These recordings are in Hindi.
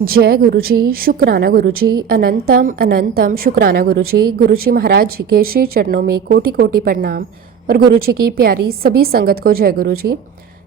जय गुरुजी, शुक्राना गुरुजी, अनंतम अनंतम शुक्राना गुरुजी। गुरुजी महाराज जी के श्री चरणों में कोटि कोटि प्रणाम और गुरुजी की प्यारी सभी संगत को जय गुरुजी।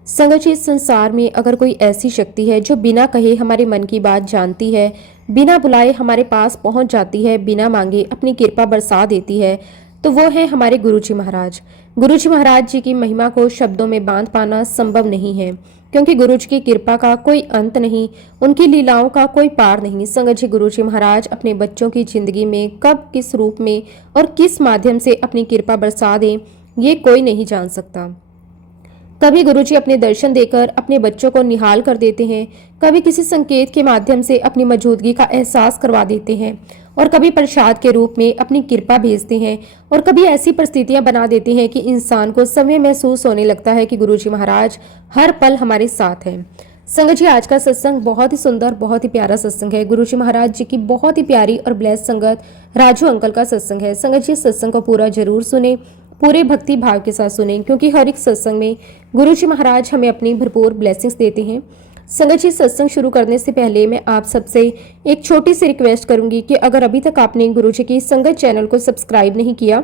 संगत जी, इस संसार में अगर कोई ऐसी शक्ति है जो बिना कहे हमारे मन की बात जानती है, बिना बुलाए हमारे पास पहुंच जाती है, बिना मांगे अपनी कृपा बरसा देती है, तो वो है हमारे गुरुजी महाराज। गुरुजी महाराज जी की महिमा को शब्दों में बांध पाना संभव नहीं है, क्योंकि गुरुजी की कृपा का कोई अंत नहीं, उनकी लीलाओं का कोई पार नहीं। संगत जी, गुरुजी महाराज अपने बच्चों की जिंदगी में कब, किस रूप में और किस माध्यम से अपनी कृपा बरसा दें, ये कोई नहीं जान सकता। कभी गुरुजी अपने दर्शन देकर अपने बच्चों को निहाल कर देते हैं, कभी किसी संकेत के माध्यम से अपनी मौजूदगी का एहसास करवा देते हैं, और कभी प्रसाद के रूप में अपनी कृपा भेजते हैं, और कभी ऐसी परिस्थितियां बना देते हैं कि इंसान को समय महसूस होने लगता है कि गुरुजी महाराज हर पल हमारे साथ हैं। संगत जी, आज का सत्संग बहुत ही सुंदर, बहुत ही प्यारा सत्संग है। गुरुजी महाराज जी की बहुत ही प्यारी और ब्लेस्ड संगत राजू अंकल का सत्संग है। संगत जी, सत्संग को पूरा जरूर सुने, पूरे भक्ति भाव के साथ सुने, क्योंकि हर एक सत्संग में गुरुजी महाराज हमें अपनी भरपूर ब्लेसिंग्स देते हैं। संगत जी, सत्संग शुरू करने से पहले मैं आप सबसे एक छोटी सी रिक्वेस्ट करूंगी कि अगर अभी तक आपने गुरुजी की संगत चैनल को सब्सक्राइब नहीं किया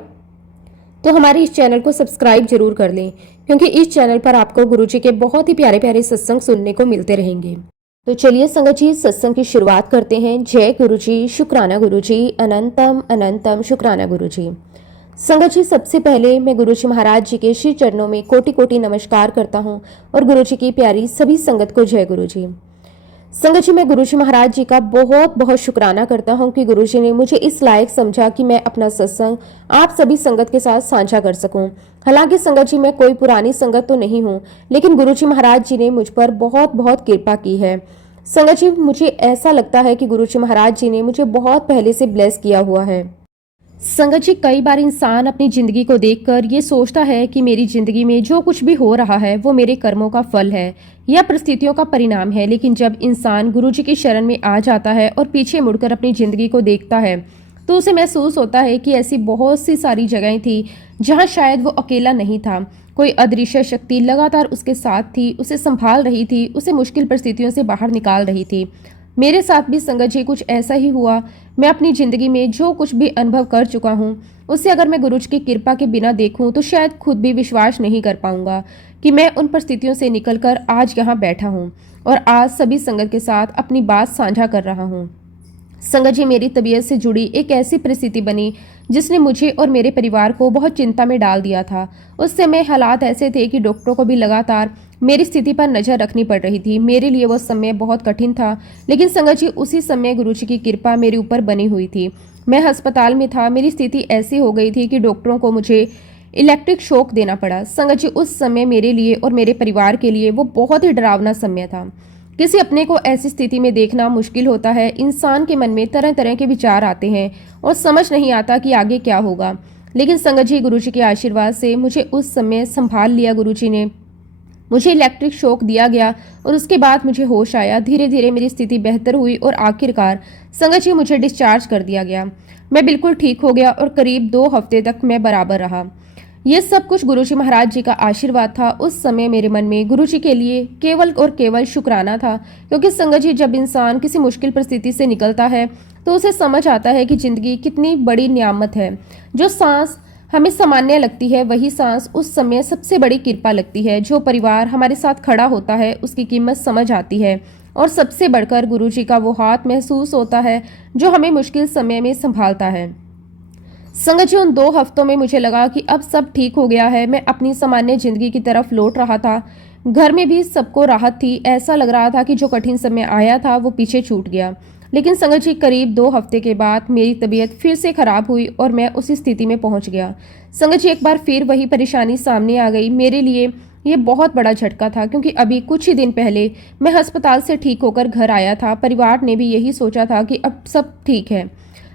तो हमारे इस चैनल को सब्सक्राइब जरूर कर लें, क्योंकि इस चैनल पर आपको गुरुजी के बहुत ही प्यारे प्यारे सत्संग सुनने को मिलते रहेंगे। तो चलिए संगत जी, सत्संग की शुरुआत करते हैं। जय गुरुजी, शुक्राना गुरुजी, अनंतम अनंतम शुक्राना गुरुजी। संगत जी, सबसे पहले मैं गुरुजी महाराज जी के श्री चरणों में कोटि कोटि नमस्कार करता हूं और गुरुजी की प्यारी सभी संगत को जय गुरुजी। संगत जी, मैं गुरुजी महाराज जी का बहुत बहुत शुक्राना करता हूं कि गुरुजी ने मुझे इस लायक समझा कि मैं अपना सत्संग आप सभी संगत के साथ साझा कर सकूं। हालांकि संगत जी, मैं कोई पुरानी संगत तो नहीं हूं, लेकिन गुरुजी महाराज जी ने मुझ पर बहुत बहुत कृपा की है। संगत जी, मुझे ऐसा लगता है कि गुरुजी महाराज जी ने मुझे बहुत पहले से ब्लेस किया हुआ है। संगत जी, कई बार इंसान अपनी जिंदगी को देखकर ये सोचता है कि मेरी जिंदगी में जो कुछ भी हो रहा है वो मेरे कर्मों का फल है या परिस्थितियों का परिणाम है। लेकिन जब इंसान गुरुजी की शरण में आ जाता है और पीछे मुड़कर अपनी जिंदगी को देखता है तो उसे महसूस होता है कि ऐसी बहुत सी सारी जगहें थी जहां शायद वो अकेला नहीं था। कोई अदृश्य शक्ति लगातार उसके साथ थी, उसे संभाल रही थी, उसे मुश्किल परिस्थितियों से बाहर निकाल रही थी। मेरे साथ भी संगत जी कुछ ऐसा ही हुआ। मैं अपनी जिंदगी में जो कुछ भी अनुभव कर चुका हूँ उससे अगर मैं गुरुजी की कृपा के बिना देखूं तो शायद खुद भी विश्वास नहीं कर पाऊंगा कि मैं उन परिस्थितियों से निकलकर आज यहाँ बैठा हूँ और आज सभी संगत के साथ अपनी बात साझा कर रहा हूँ। संगत जी, मेरी तबीयत से जुड़ी एक ऐसी परिस्थिति बनी जिसने मुझे और मेरे परिवार को बहुत चिंता में डाल दिया था। उस समय हालात ऐसे थे कि डॉक्टरों को भी लगातार मेरी स्थिति पर नजर रखनी पड़ रही थी। मेरे लिए वो समय बहुत कठिन था, लेकिन संगत जी, उसी समय गुरुजी की कृपा मेरे ऊपर बनी हुई थी। मैं अस्पताल में था, मेरी स्थिति ऐसी हो गई थी कि डॉक्टरों को मुझे इलेक्ट्रिक शॉक देना पड़ा। संगत जी, उस समय मेरे लिए और मेरे परिवार के लिए वो बहुत ही डरावना समय था। किसी अपने को ऐसी स्थिति में देखना मुश्किल होता है। इंसान के मन में तरह तरह के विचार आते हैं और समझ नहीं आता कि आगे क्या होगा। लेकिन संगत जी, गुरुजी के आशीर्वाद से मुझे उस समय संभाल लिया। गुरुजी ने मुझे इलेक्ट्रिक शॉक दिया गया और उसके बाद मुझे होश आया। धीरे धीरे मेरी स्थिति बेहतर हुई और आखिरकार संगत जी मुझे डिस्चार्ज कर दिया गया। मैं बिल्कुल ठीक हो गया और करीब 2 हफ्ते तक मैं बराबर रहा। ये सब कुछ गुरुजी महाराज जी का आशीर्वाद था। उस समय मेरे मन में गुरुजी के लिए केवल और केवल शुक्राना था, क्योंकि संगत जी, जब इंसान किसी मुश्किल परिस्थिति से निकलता है तो उसे समझ आता है कि जिंदगी कितनी बड़ी नियामत है। जो सांस हमें सामान्य लगती है वही सांस उस समय सबसे बड़ी कृपा लगती है। जो परिवार हमारे साथ खड़ा होता है उसकी कीमत समझ आती है, और सबसे बढ़कर गुरुजी का वो हाथ महसूस होता है जो हमें मुश्किल समय में संभालता है। संगत जी, उन 2 हफ्तों में मुझे लगा कि अब सब ठीक हो गया है। मैं अपनी सामान्य जिंदगी की तरफ लौट रहा था। घर में भी सबको राहत थी। ऐसा लग रहा था कि जो कठिन समय आया था वो पीछे छूट गया। लेकिन संगत जी, करीब 2 हफ्ते के बाद मेरी तबीयत फिर से खराब हुई और मैं उसी स्थिति में पहुंच गया। संगत जी, एक बार फिर वही परेशानी सामने आ गई। मेरे लिए ये बहुत बड़ा झटका था, क्योंकि अभी कुछ ही दिन पहले मैं अस्पताल से ठीक होकर घर आया था। परिवार ने भी यही सोचा था कि अब सब ठीक है,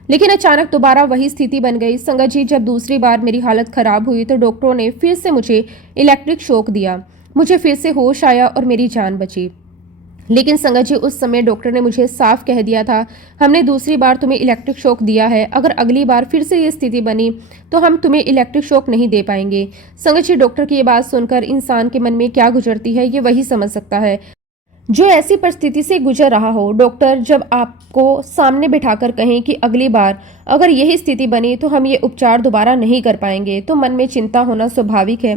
लेकिन अचानक दोबारा वही स्थिति बन गई। संगत जी, जब दूसरी बार मेरी हालत खराब हुई तो डॉक्टरों ने फिर से मुझे इलेक्ट्रिक शॉक दिया। मुझे फिर से होश आया और मेरी जान बची। लेकिन संगत जी, उस समय डॉक्टर ने मुझे साफ कह दिया था, हमने दूसरी बार तुम्हें इलेक्ट्रिक शॉक दिया है, अगर अगली बार फिर से ये स्थिति बनी तो हम तुम्हें इलेक्ट्रिक शॉक नहीं दे पाएंगे। संगत जी, डॉक्टर की ये बात सुनकर इंसान के मन में क्या गुजरती है ये वही समझ सकता है। जो ऐसी परिस्थिति से गुजर रहा हो, डॉक्टर जब आपको सामने बिठाकर कहें कि अगली बार अगर यही स्थिति बनी तो हम ये उपचार दोबारा नहीं कर पाएंगे, तो मन में चिंता होना स्वाभाविक है।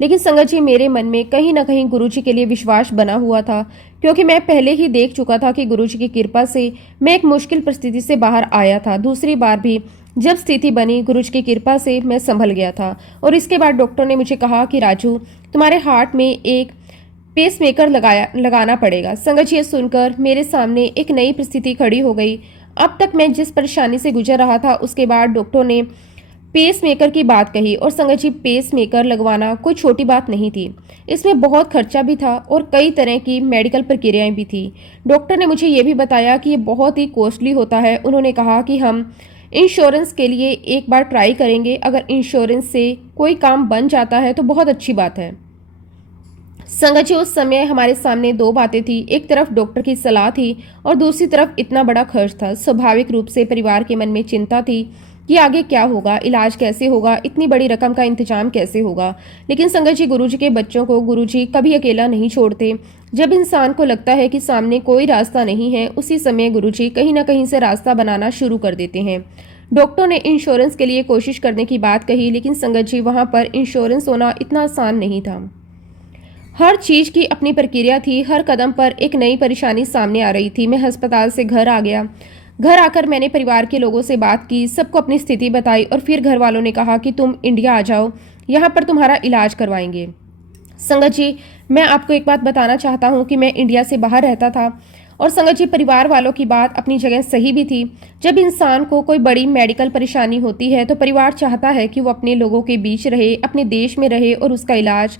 लेकिन संगत जी, मेरे मन में कहीं ना कहीं गुरुजी के लिए विश्वास बना हुआ था, क्योंकि मैं पहले ही देख चुका था कि गुरुजी की कृपा से मैं एक मुश्किल परिस्थिति से बाहर आया था। दूसरी बार भी जब स्थिति बनी, गुरुजी की कृपा से मैं संभल गया था। और इसके बाद डॉक्टर ने मुझे कहा कि राजू, तुम्हारे हार्ट में एक पेसमेकर लगाना पड़ेगा। संगत जी, ये सुनकर मेरे सामने एक नई परिस्थिति खड़ी हो गई। अब तक मैं जिस परेशानी से गुजर रहा था, उसके बाद डॉक्टर ने पेसमेकर की बात कही। और संगत जी, पेसमेकर लगवाना कोई छोटी बात नहीं थी। इसमें बहुत खर्चा भी था और कई तरह की मेडिकल प्रक्रियाएं भी थी। डॉक्टर ने मुझे ये भी बताया कि ये बहुत ही कॉस्टली होता है। उन्होंने कहा कि हम इंश्योरेंस के लिए एक बार ट्राई करेंगे, अगर इंश्योरेंस से कोई काम बन जाता है तो बहुत अच्छी बात है। संगत जी, उस समय हमारे सामने दो बातें थी। एक तरफ डॉक्टर की सलाह थी और दूसरी तरफ इतना बड़ा खर्च था। स्वाभाविक रूप से परिवार के मन में चिंता थी कि आगे क्या होगा, इलाज कैसे होगा, इतनी बड़ी रकम का इंतजाम कैसे होगा। लेकिन संगत जी, गुरुजी के बच्चों को गुरुजी कभी अकेला नहीं छोड़ते। जब इंसान को लगता है कि सामने कोई रास्ता नहीं है, उसी समय गुरुजी कहीं ना कहीं से रास्ता बनाना शुरू कर देते हैं। डॉक्टर ने इंश्योरेंस के लिए कोशिश करने की बात कही, लेकिन संगत जी, वहां पर इंश्योरेंस होना इतना आसान नहीं था। हर चीज की अपनी प्रक्रिया थी। हर कदम पर एक नई परेशानी सामने आ रही थी। मैं अस्पताल से घर आ गया। घर आकर मैंने परिवार के लोगों से बात की, सबको अपनी स्थिति बताई और फिर घर वालों ने कहा कि तुम इंडिया आ जाओ, यहाँ पर तुम्हारा इलाज करवाएंगे। संगत जी, मैं आपको एक बात बताना चाहता हूँ कि मैं इंडिया से बाहर रहता था। और संगत जी, परिवार वालों की बात अपनी जगह सही भी थी। जब इंसान को कोई बड़ी मेडिकल परेशानी होती है तो परिवार चाहता है कि वो अपने लोगों के बीच रहे, अपने देश में रहे और उसका इलाज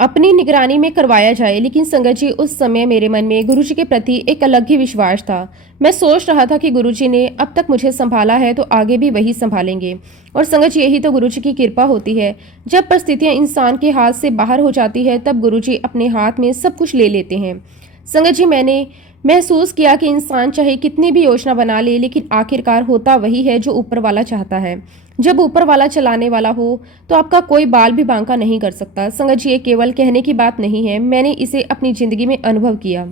अपनी निगरानी में करवाया जाए। लेकिन संगत जी, उस समय मेरे मन में गुरुजी के प्रति एक अलग ही विश्वास था। मैं सोच रहा था कि गुरुजी ने अब तक मुझे संभाला है तो आगे भी वही संभालेंगे। और संगत जी, यही तो गुरुजी की कृपा होती है। जब परिस्थितियां इंसान के हाथ से बाहर हो जाती है, तब गुरुजी अपने हाथ में सब कुछ ले लेते हैं। संगत जी, मैंने महसूस किया कि इंसान चाहे कितनी भी योजना बना ले, लेकिन आखिरकार होता वही है जो ऊपर वाला चाहता है। जब ऊपर वाला चलाने वाला हो तो आपका कोई बाल भी बांका नहीं कर सकता। संगत जी, ये केवल कहने की बात नहीं है, मैंने इसे अपनी जिंदगी में अनुभव किया।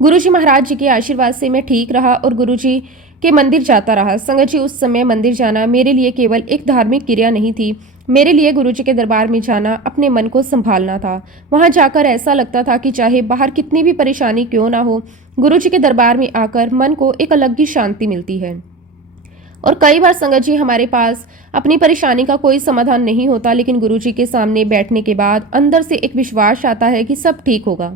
गुरुजी महाराज जी के आशीर्वाद से मैं ठीक रहा और गुरुजी के मंदिर जाता रहा। संगत जी, उस समय मंदिर जाना मेरे लिए केवल एक धार्मिक क्रिया नहीं थी। मेरे लिए गुरुजी के दरबार में जाना अपने मन को संभालना था। वहां जाकर ऐसा लगता था कि चाहे बाहर कितनी भी परेशानी क्यों ना हो, गुरुजी के दरबार में आकर मन को एक अलग ही शांति मिलती है। और कई बार संगत जी, हमारे पास अपनी परेशानी का कोई समाधान नहीं होता, लेकिन गुरुजी के सामने बैठने के बाद अंदर से एक विश्वास आता है कि सब ठीक होगा।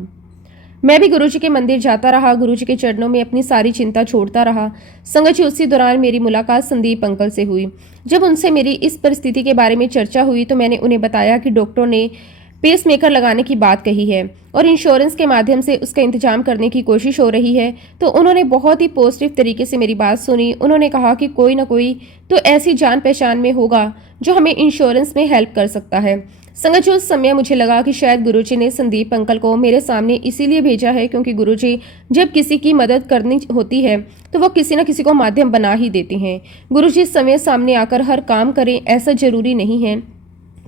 मैं भी गुरुजी के मंदिर जाता रहा, गुरुजी के चरणों में अपनी सारी चिंता छोड़ता रहा। संगत जी, उसी दौरान मेरी मुलाकात संदीप अंकल से हुई। जब उनसे मेरी इस परिस्थिति के बारे में चर्चा हुई तो मैंने उन्हें बताया कि डॉक्टर ने पेसमेकर लगाने की बात कही है और इंश्योरेंस के माध्यम से उसका इंतजाम करने की कोशिश हो रही है। तो उन्होंने बहुत ही पॉजिटिव तरीके से मेरी बात सुनी। उन्होंने कहा कि कोई ना कोई तो ऐसी जान पहचान में होगा जो हमें इंश्योरेंस में हेल्प कर सकता है। संगत जी, उस समय मुझे लगा कि शायद गुरुजी ने संदीप अंकल को मेरे सामने इसीलिए भेजा है क्योंकि गुरुजी जब किसी की मदद करनी होती है तो वो किसी न किसी को माध्यम बना ही देते हैं। गुरुजी इस समय सामने आकर हर काम करें ऐसा जरूरी नहीं है।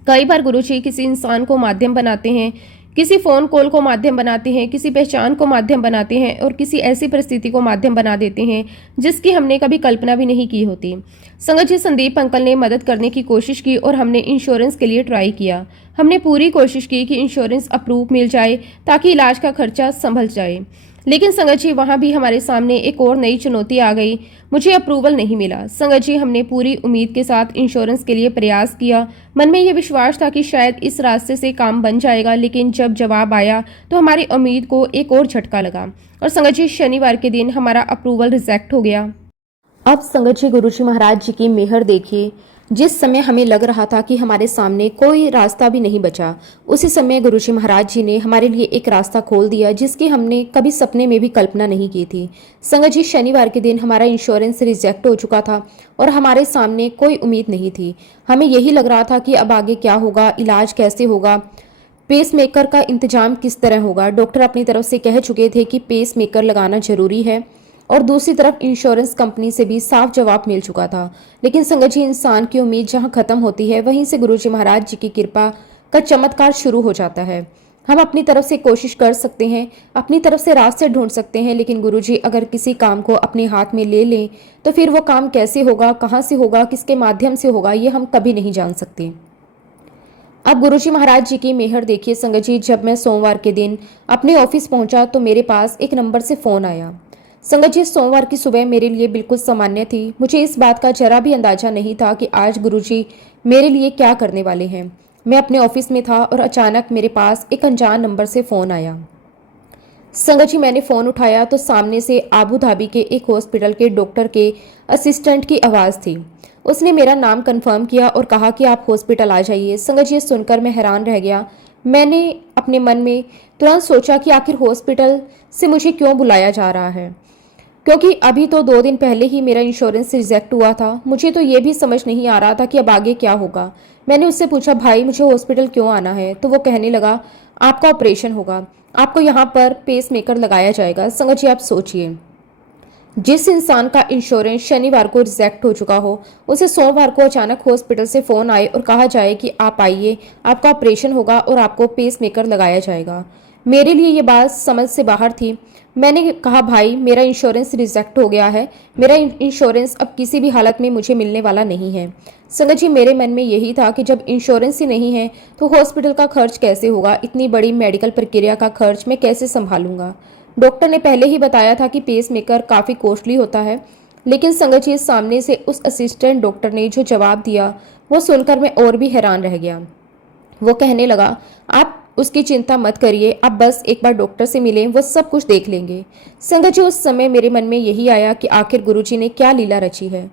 कई बार गुरुजी किसी इंसान को माध्यम बनाते हैं, किसी फोन कॉल को माध्यम बनाते हैं, किसी पहचान को माध्यम बनाते हैं और किसी ऐसी परिस्थिति को माध्यम बना देते हैं जिसकी हमने कभी कल्पना भी नहीं की होती। संगत जी, संदीप अंकल ने मदद करने की कोशिश की और हमने इंश्योरेंस के लिए ट्राई किया। हमने पूरी कोशिश की कि इंश्योरेंस अप्रूव मिल जाए ताकि इलाज का खर्चा संभल जाए। लेकिन संगत जी, वहाँ भी हमारे सामने एक और नई चुनौती आ गई। मुझे अप्रूवल नहीं मिला। संगत जी, हमने पूरी उम्मीद के साथ इंश्योरेंस के लिए प्रयास किया। मन में ये विश्वास था कि शायद इस रास्ते से काम बन जाएगा, लेकिन जब जवाब आया तो हमारी उम्मीद को एक और झटका लगा और संगत जी, शनिवार के दिन हमारा अप्रूवल रिजेक्ट हो गया। अब संगत जी, गुरुजी महाराज जी की मेहर देखिए। जिस समय हमें लग रहा था कि हमारे सामने कोई रास्ता भी नहीं बचा, उसी समय गुरुजी महाराज जी ने हमारे लिए एक रास्ता खोल दिया जिसकी हमने कभी सपने में भी कल्पना नहीं की थी। संगत जी, शनिवार के दिन हमारा इंश्योरेंस रिजेक्ट हो चुका था और हमारे सामने कोई उम्मीद नहीं थी। हमें यही लग रहा था कि अब आगे क्या होगा, इलाज कैसे होगा, पेसमेकर का इंतजाम किस तरह होगा। डॉक्टर अपनी तरफ से कह चुके थे कि पेसमेकर लगाना जरूरी है और दूसरी तरफ इंश्योरेंस कंपनी से भी साफ जवाब मिल चुका था। लेकिन संगत जी, इंसान की उम्मीद जहां खत्म होती है वहीं से गुरुजी महाराज जी की कृपा का चमत्कार शुरू हो जाता है। हम अपनी तरफ से कोशिश कर सकते हैं, अपनी तरफ से रास्ते ढूंढ सकते हैं, लेकिन गुरुजी अगर किसी काम को अपने हाथ में ले लें तो फिर वो काम कैसे होगा, कहाँ से होगा, किसके माध्यम से होगा, ये हम कभी नहीं जान सकते। अब गुरुजी महाराज जी की मेहर देखिए संगत जी, जब मैं सोमवार के दिन अपने ऑफिस पहुंचा तो मेरे पास एक नंबर से फ़ोन आया। संगत जी, सोमवार की सुबह मेरे लिए बिल्कुल सामान्य थी। मुझे इस बात का जरा भी अंदाजा नहीं था कि आज गुरुजी मेरे लिए क्या करने वाले हैं। मैं अपने ऑफिस में था और अचानक मेरे पास एक अनजान नंबर से फ़ोन आया। संगत जी, मैंने फ़ोन उठाया तो सामने से आबू धाबी के एक हॉस्पिटल के डॉक्टर के असिस्टेंट की आवाज़ थी। उसने मेरा नाम कंफर्म किया और कहा कि आप हॉस्पिटल आ जाइए। संगत जी, ये सुनकर मैं हैरान रह गया। मैंने अपने मन में तुरंत सोचा कि आखिर हॉस्पिटल से मुझे क्यों बुलाया जा रहा है, क्योंकि अभी तो 2 दिन पहले ही मेरा इंश्योरेंस रिजेक्ट हुआ था। मुझे तो ये भी समझ नहीं आ रहा था कि अब आगे क्या होगा। मैंने उससे पूछा, भाई मुझे हॉस्पिटल क्यों आना है? तो वो कहने लगा, आपका ऑपरेशन होगा, आपको यहाँ पर पेस मेकर लगाया जाएगा। संगत जी, आप सोचिए, जिस इंसान का इंश्योरेंस शनिवार को रिजेक्ट हो चुका हो, उसे सोमवार को अचानक हॉस्पिटल से फ़ोन आए और कहा जाए कि आप आइए, आपका ऑपरेशन होगा और आपको पेस मेकर लगाया जाएगा। मेरे लिए ये बात समझ से बाहर थी। मैंने कहा, भाई मेरा इंश्योरेंस रिजेक्ट हो गया है, मेरा इंश्योरेंस अब किसी भी हालत में मुझे मिलने वाला नहीं है। संगत जी, मेरे मन में यही था कि जब इंश्योरेंस ही नहीं है तो हॉस्पिटल का खर्च कैसे होगा, इतनी बड़ी मेडिकल प्रक्रिया का खर्च मैं कैसे संभालूंगा। डॉक्टर ने पहले ही बताया था कि पेस मेकर काफ़ी कॉस्टली होता है, लेकिन संगत जी, सामने से उस असिस्टेंट डॉक्टर ने जो जवाब दिया वो सुनकर मैं और भी हैरान रह गया। वो कहने लगा, आप उसकी चिंता मत करिए, आप बस एक बार डॉक्टर से मिलें, वो सब कुछ देख लेंगे। संगत जी, उस समय मेरे मन में यही आया कि आखिर गुरुजी ने क्या लीला रची है।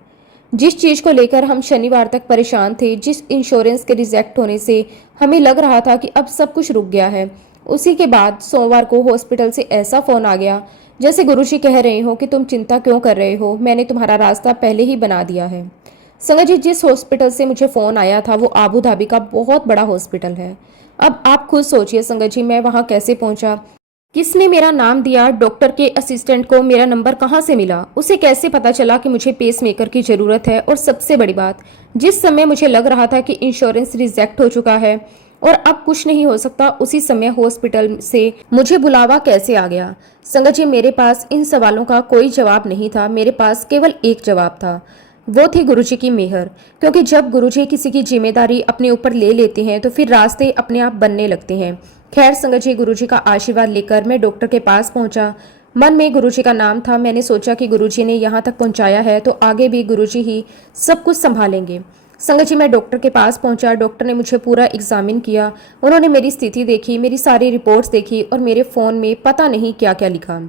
जिस चीज़ को लेकर हम शनिवार तक परेशान थे, जिस इंश्योरेंस के रिजेक्ट होने से हमें लग रहा था कि अब सब कुछ रुक गया है, उसी के बाद सोमवार को हॉस्पिटल से ऐसा फ़ोन आ गया जैसे गुरुजी कह रहे हो कि तुम चिंता क्यों कर रहे हो, मैंने तुम्हारा रास्ता पहले ही बना दिया है। संगत जी, जिस हॉस्पिटल से मुझे फ़ोन आया था वो आबू धाबी का बहुत बड़ा हॉस्पिटल है। अब आप खुद सोचिए संगत जी, मैं वहाँ कैसे पहुँचा, किसने मेरा नाम दिया, डॉक्टर के असिस्टेंट को मेरा नंबर कहाँ से मिला, उसे कैसे पता चला कि मुझे पेस मेकर की ज़रूरत है, और सबसे बड़ी बात, जिस समय मुझे लग रहा था कि इंश्योरेंस रिजेक्ट हो चुका है और अब कुछ नहीं हो सकता, उसी समय हॉस्पिटल से मुझे बुलावा कैसे आ गया। संगत जी, मेरे पास इन सवालों का कोई जवाब नहीं था, मेरे पास केवल एक जवाब था, वो थी गुरुजी की मेहर। क्योंकि जब गुरुजी किसी की जिम्मेदारी अपने ऊपर ले लेते हैं तो फिर रास्ते अपने आप बनने लगते हैं। खैर संगत जी, गुरुजी का आशीर्वाद लेकर मैं डॉक्टर के पास पहुंचा। मन में गुरुजी का नाम था, मैंने सोचा कि गुरुजी ने यहाँ तक पहुंचाया है तो आगे भी गुरुजी ही सब कुछ संभालेंगे। संगत जी, मैं डॉक्टर के पास पहुंचा। डॉक्टर ने मुझे पूरा एग्जामिन किया, उन्होंने मेरी स्थिति देखी, मेरी सारी रिपोर्ट्स देखी और मेरे फ़ोन में पता नहीं क्या क्या लिखा।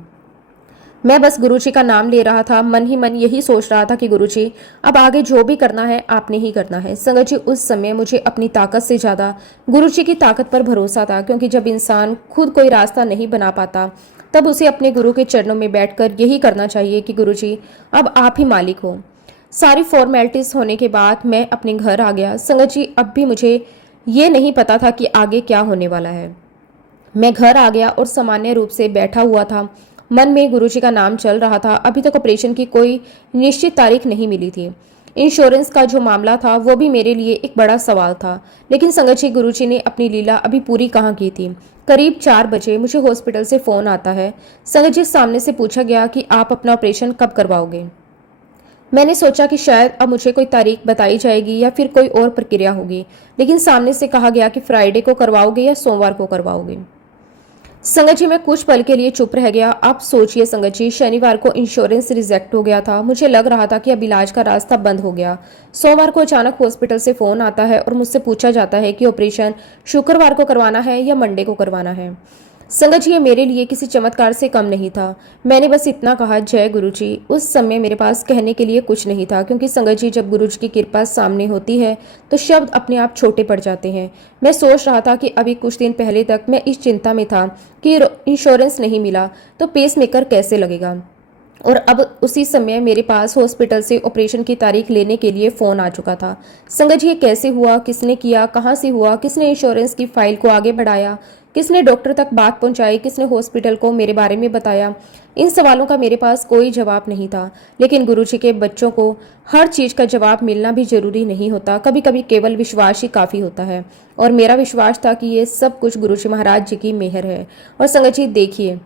मैं बस गुरुजी का नाम ले रहा था, मन ही मन यही सोच रहा था कि गुरुजी अब आगे जो भी करना है आपने ही करना है। संगत जी, उस समय मुझे अपनी ताकत से ज़्यादा गुरुजी की ताकत पर भरोसा था, क्योंकि जब इंसान खुद कोई रास्ता नहीं बना पाता तब उसे अपने गुरु के चरणों में बैठकर यही करना चाहिए कि गुरुजी अब आप ही मालिक हो। सारी फॉर्मेलिटीज़ होने के बाद मैं अपने घर आ गया। संगत जी, अब भी मुझे ये नहीं पता था कि आगे क्या होने वाला है। मैं घर आ गया और सामान्य रूप से बैठा हुआ था। मन में गुरुजी का नाम चल रहा था। अभी तक ऑपरेशन की कोई निश्चित तारीख नहीं मिली थी। इंश्योरेंस का जो मामला था वो भी मेरे लिए एक बड़ा सवाल था। लेकिन संगत जी, गुरुजी ने अपनी लीला अभी पूरी कहाँ की थी। करीब 4 बजे मुझे हॉस्पिटल से फ़ोन आता है। संगत जी, सामने से पूछा गया कि आप अपना ऑपरेशन कब करवाओगे। मैंने सोचा कि शायद अब मुझे कोई तारीख बताई जाएगी या फिर कोई और प्रक्रिया होगी, लेकिन सामने से कहा गया कि फ्राइडे को करवाओगे या सोमवार को करवाओगे। संगत जी, मैं कुछ पल के लिए चुप रह गया। आप सोचिए संगत जी, शनिवार को इंश्योरेंस रिजेक्ट हो गया था, मुझे लग रहा था कि अब इलाज का रास्ता बंद हो गया। सोमवार को अचानक हॉस्पिटल से फ़ोन आता है और मुझसे पूछा जाता है कि ऑपरेशन शुक्रवार को करवाना है या मंडे को करवाना है। संगत जी, ये मेरे लिए किसी चमत्कार से कम नहीं था। मैंने बस इतना कहा, जय गुरु जी। उस समय मेरे पास कहने के लिए कुछ नहीं था, क्योंकि संगत जी, जब गुरु जी की कृपा सामने होती है तो शब्द अपने आप छोटे पड़ जाते हैं। मैं सोच रहा था कि अभी कुछ दिन पहले तक मैं इस चिंता में था कि इंश्योरेंस नहीं मिला तो पेस मेकर कैसे लगेगा, और अब उसी समय मेरे पास हॉस्पिटल से ऑपरेशन की तारीख लेने के लिए फ़ोन आ चुका था। संगत जी, ये कैसे हुआ, किसने किया, कहाँ से हुआ, किसने इंश्योरेंस की फाइल को आगे बढ़ाया, किसने डॉक्टर तक बात पहुंचाई, किसने हॉस्पिटल को मेरे बारे में बताया। इन सवालों का मेरे पास कोई जवाब नहीं था, लेकिन गुरुजी के बच्चों को हर चीज का जवाब मिलना भी जरूरी नहीं होता। कभी कभी केवल विश्वास ही काफी होता है, और मेरा विश्वास था कि ये सब कुछ गुरुजी महाराज जी की मेहर है। और संगत जी देखिए,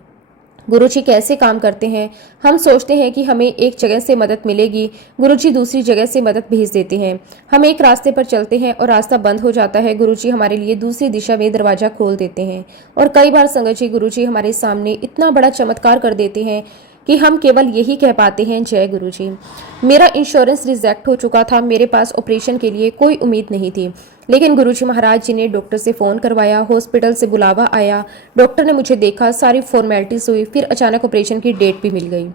गुरुजी कैसे काम करते हैं। हम सोचते हैं कि हमें एक जगह से मदद मिलेगी, गुरुजी दूसरी जगह से मदद भेज देते हैं। हम एक रास्ते पर चलते हैं और रास्ता बंद हो जाता है, गुरुजी हमारे लिए दूसरी दिशा में दरवाजा खोल देते हैं। और कई बार संगत जी, गुरुजी हमारे सामने इतना बड़ा चमत्कार कर देते हैं कि हम केवल यही कह पाते हैं, जय गुरुजी। मेरा इंश्योरेंस रिजेक्ट हो चुका था, मेरे पास ऑपरेशन के लिए कोई उम्मीद नहीं थी, लेकिन गुरुजी महाराज जी ने डॉक्टर से फ़ोन करवाया, हॉस्पिटल से बुलावा आया, डॉक्टर ने मुझे देखा, सारी फॉर्मेलिटीज़ हुई, फिर अचानक ऑपरेशन की डेट भी मिल गई।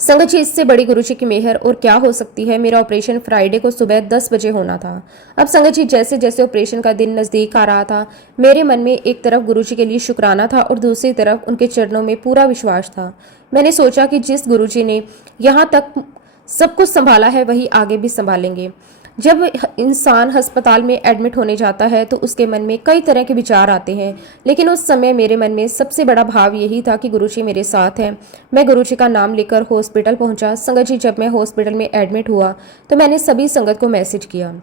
संगत जी, इससे बड़ी गुरुजी की मेहर और क्या हो सकती है। मेरा ऑपरेशन फ्राइडे को सुबह 10 बजे होना था। अब संगत जी, जैसे जैसे ऑपरेशन का दिन नज़दीक आ रहा था, मेरे मन में एक तरफ गुरुजी के लिए शुक्राना था और दूसरी तरफ उनके चरणों में पूरा विश्वास था। मैंने सोचा कि जिस गुरुजी ने यहाँ तक सब कुछ संभाला है, वही आगे भी संभालेंगे। जब इंसान अस्पताल में एडमिट होने जाता है तो उसके मन में कई तरह के विचार आते हैं, लेकिन उस समय मेरे मन में सबसे बड़ा भाव यही था कि गुरुजी मेरे साथ हैं। मैं गुरुजी का नाम लेकर हॉस्पिटल पहुंचा। संगत जी, जब मैं हॉस्पिटल में एडमिट हुआ तो मैंने सभी संगत को मैसेज किया।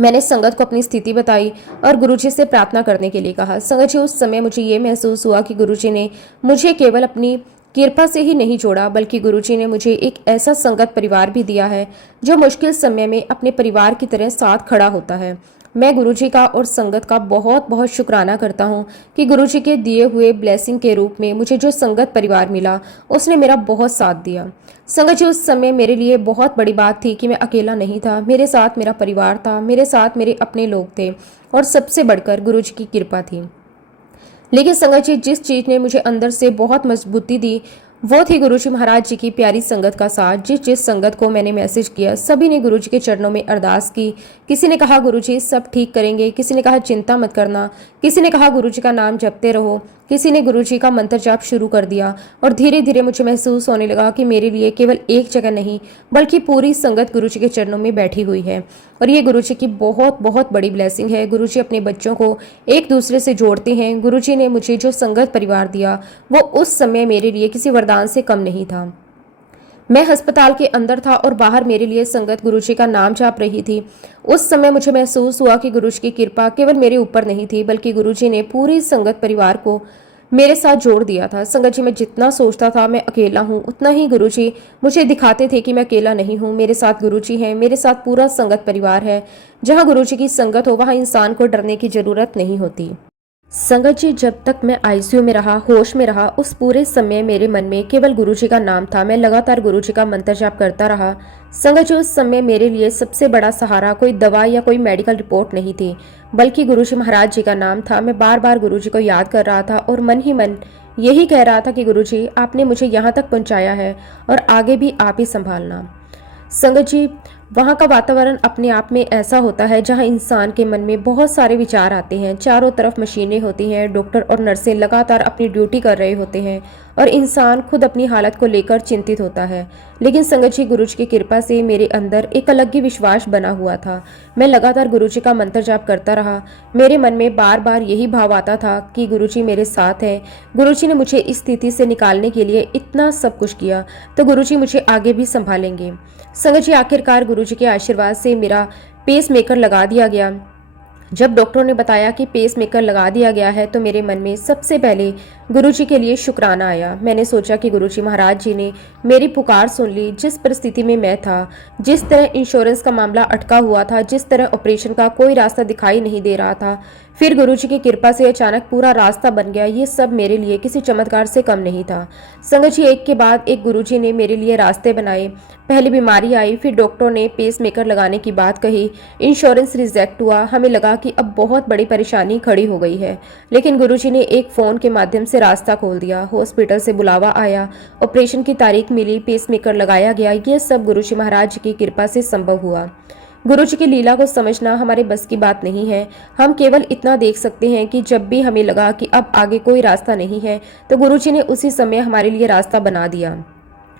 मैंने संगत को अपनी स्थिति बताई और गुरुजी से प्रार्थना करने के लिए कहा। संगत जी, उस समय मुझे ये महसूस हुआ कि गुरुजी ने मुझे केवल अपनी कृपा से ही नहीं जोड़ा, बल्कि गुरुजी ने मुझे एक ऐसा संगत परिवार भी दिया है जो मुश्किल समय में अपने परिवार की तरह साथ खड़ा होता है। मैं गुरुजी का और संगत का बहुत बहुत शुक्राना करता हूँ कि गुरुजी के दिए हुए ब्लेसिंग के रूप में मुझे जो संगत परिवार मिला, उसने मेरा बहुत साथ दिया। संगत जी, उस समय मेरे लिए बहुत बड़ी बात थी कि मैं अकेला नहीं था, मेरे साथ मेरा परिवार था, मेरे साथ मेरे अपने लोग थे, और सबसे बढ़कर गुरुजी की कृपा थी। लेकिन संगत जी, जिस चीज ने मुझे अंदर से बहुत मजबूती दी, वो थी गुरुजी महाराज जी की प्यारी संगत का साथ। जिस जिस संगत को मैंने मैसेज किया, सभी ने गुरुजी के चरणों में अरदास की। किसी ने कहा गुरुजी सब ठीक करेंगे, किसी ने कहा चिंता मत करना, किसी ने कहा गुरुजी का नाम जपते रहो, किसी ने गुरुजी का मंत्र जाप शुरू कर दिया। और धीरे धीरे मुझे महसूस होने लगा कि मेरे लिए केवल एक जगह नहीं, बल्कि पूरी संगत गुरुजी के चरणों में बैठी हुई है। और ये गुरुजी की बहुत बहुत बड़ी ब्लेसिंग है। गुरुजी अपने बच्चों को एक दूसरे से जोड़ते हैं। गुरुजी ने मुझे जो संगत परिवार दिया, वो उस समय मेरे लिए किसी वरदान से कम नहीं था। मैं अस्पताल के अंदर था और बाहर मेरे लिए संगत गुरुजी का नाम जाप रही थी। उस समय मुझे महसूस हुआ कि गुरुजी की कृपा केवल मेरे ऊपर नहीं थी, बल्कि गुरुजी ने पूरी संगत परिवार को मेरे साथ जोड़ दिया था। संगत जी, मैं जितना सोचता था मैं अकेला हूँ, उतना ही गुरुजी मुझे दिखाते थे कि मैं अकेला नहीं हूँ। मेरे साथ गुरुजी हैं, मेरे साथ पूरा संगत परिवार है। जहाँ गुरुजी की संगत हो, वहाँ इंसान को डरने की जरूरत नहीं होती। संगत जी, जब तक मैं आईसीयू में रहा, होश में रहा, उस पूरे समय मेरे मन में केवल गुरुजी का नाम था। मैं लगातार गुरुजी का मंत्र जाप करता रहा। संगत जी, उस समय मेरे लिए सबसे बड़ा सहारा कोई दवा या कोई मेडिकल रिपोर्ट नहीं थी, बल्कि गुरुजी महाराज जी का नाम था। मैं बार बार गुरुजी को याद कर रहा था और मन ही मन यही कह रहा था कि गुरुजी, आपने मुझे यहाँ तक पहुँचाया है और आगे भी आप ही संभालना। संगत जी, वहाँ का वातावरण अपने आप में ऐसा होता है जहाँ इंसान के मन में बहुत सारे विचार आते हैं। चारों तरफ मशीनें होती हैं, डॉक्टर और नर्सें लगातार अपनी ड्यूटी कर रहे होते हैं और इंसान खुद अपनी हालत को लेकर चिंतित होता है। लेकिन संगत जी, गुरुजी की कृपा से मेरे अंदर एक अलग ही विश्वास बना हुआ था। मैं लगातार गुरुजी का मंत्र जाप करता रहा। मेरे मन में बार बार यही भाव आता था कि गुरुजी मेरे साथ हैं। गुरुजी ने मुझे इस स्थिति से निकालने के लिए इतना सब कुछ किया, तो गुरुजी मुझे आगे भी संभालेंगे। संगत जी, आखिरकार गुरुजी के आशीर्वाद से मेरा पेस मेकर लगा दिया गया। जब डॉक्टरों ने बताया कि पेस मेकर लगा दिया गया है, तो मेरे मन में सबसे पहले गुरुजी के लिए शुक्राना आया। मैंने सोचा कि गुरुजी महाराज जी ने मेरी पुकार सुन ली। जिस परिस्थिति में मैं था, जिस तरह इंश्योरेंस का मामला अटका हुआ था, जिस तरह ऑपरेशन का कोई रास्ता दिखाई नहीं दे रहा था, फिर गुरुजी की कृपा से अचानक पूरा रास्ता बन गया। ये सब मेरे लिए किसी चमत्कार से कम नहीं था। संगत जी, एक के बाद एक गुरुजी ने मेरे लिए रास्ते बनाए। पहली बीमारी आई, फिर डॉक्टरों ने पेस मेकर लगाने की बात कही, इंश्योरेंस रिजेक्ट हुआ। हमें लगा कि अब बहुत बड़ी परेशानी खड़ी हो गई है, लेकिन गुरुजी ने एक फ़ोन के माध्यम से रास्ता खोल दिया। हॉस्पिटल से बुलावा आया, ऑपरेशन की तारीख मिली, पेस मेकर लगाया गया। ये सब गुरुजी महाराज की कृपा से संभव हुआ। गुरुजी की लीला को समझना हमारे बस की बात नहीं है। हम केवल इतना देख सकते हैं कि जब भी हमें लगा कि अब आगे कोई रास्ता नहीं है, तो गुरुजी ने उसी समय हमारे लिए रास्ता बना दिया।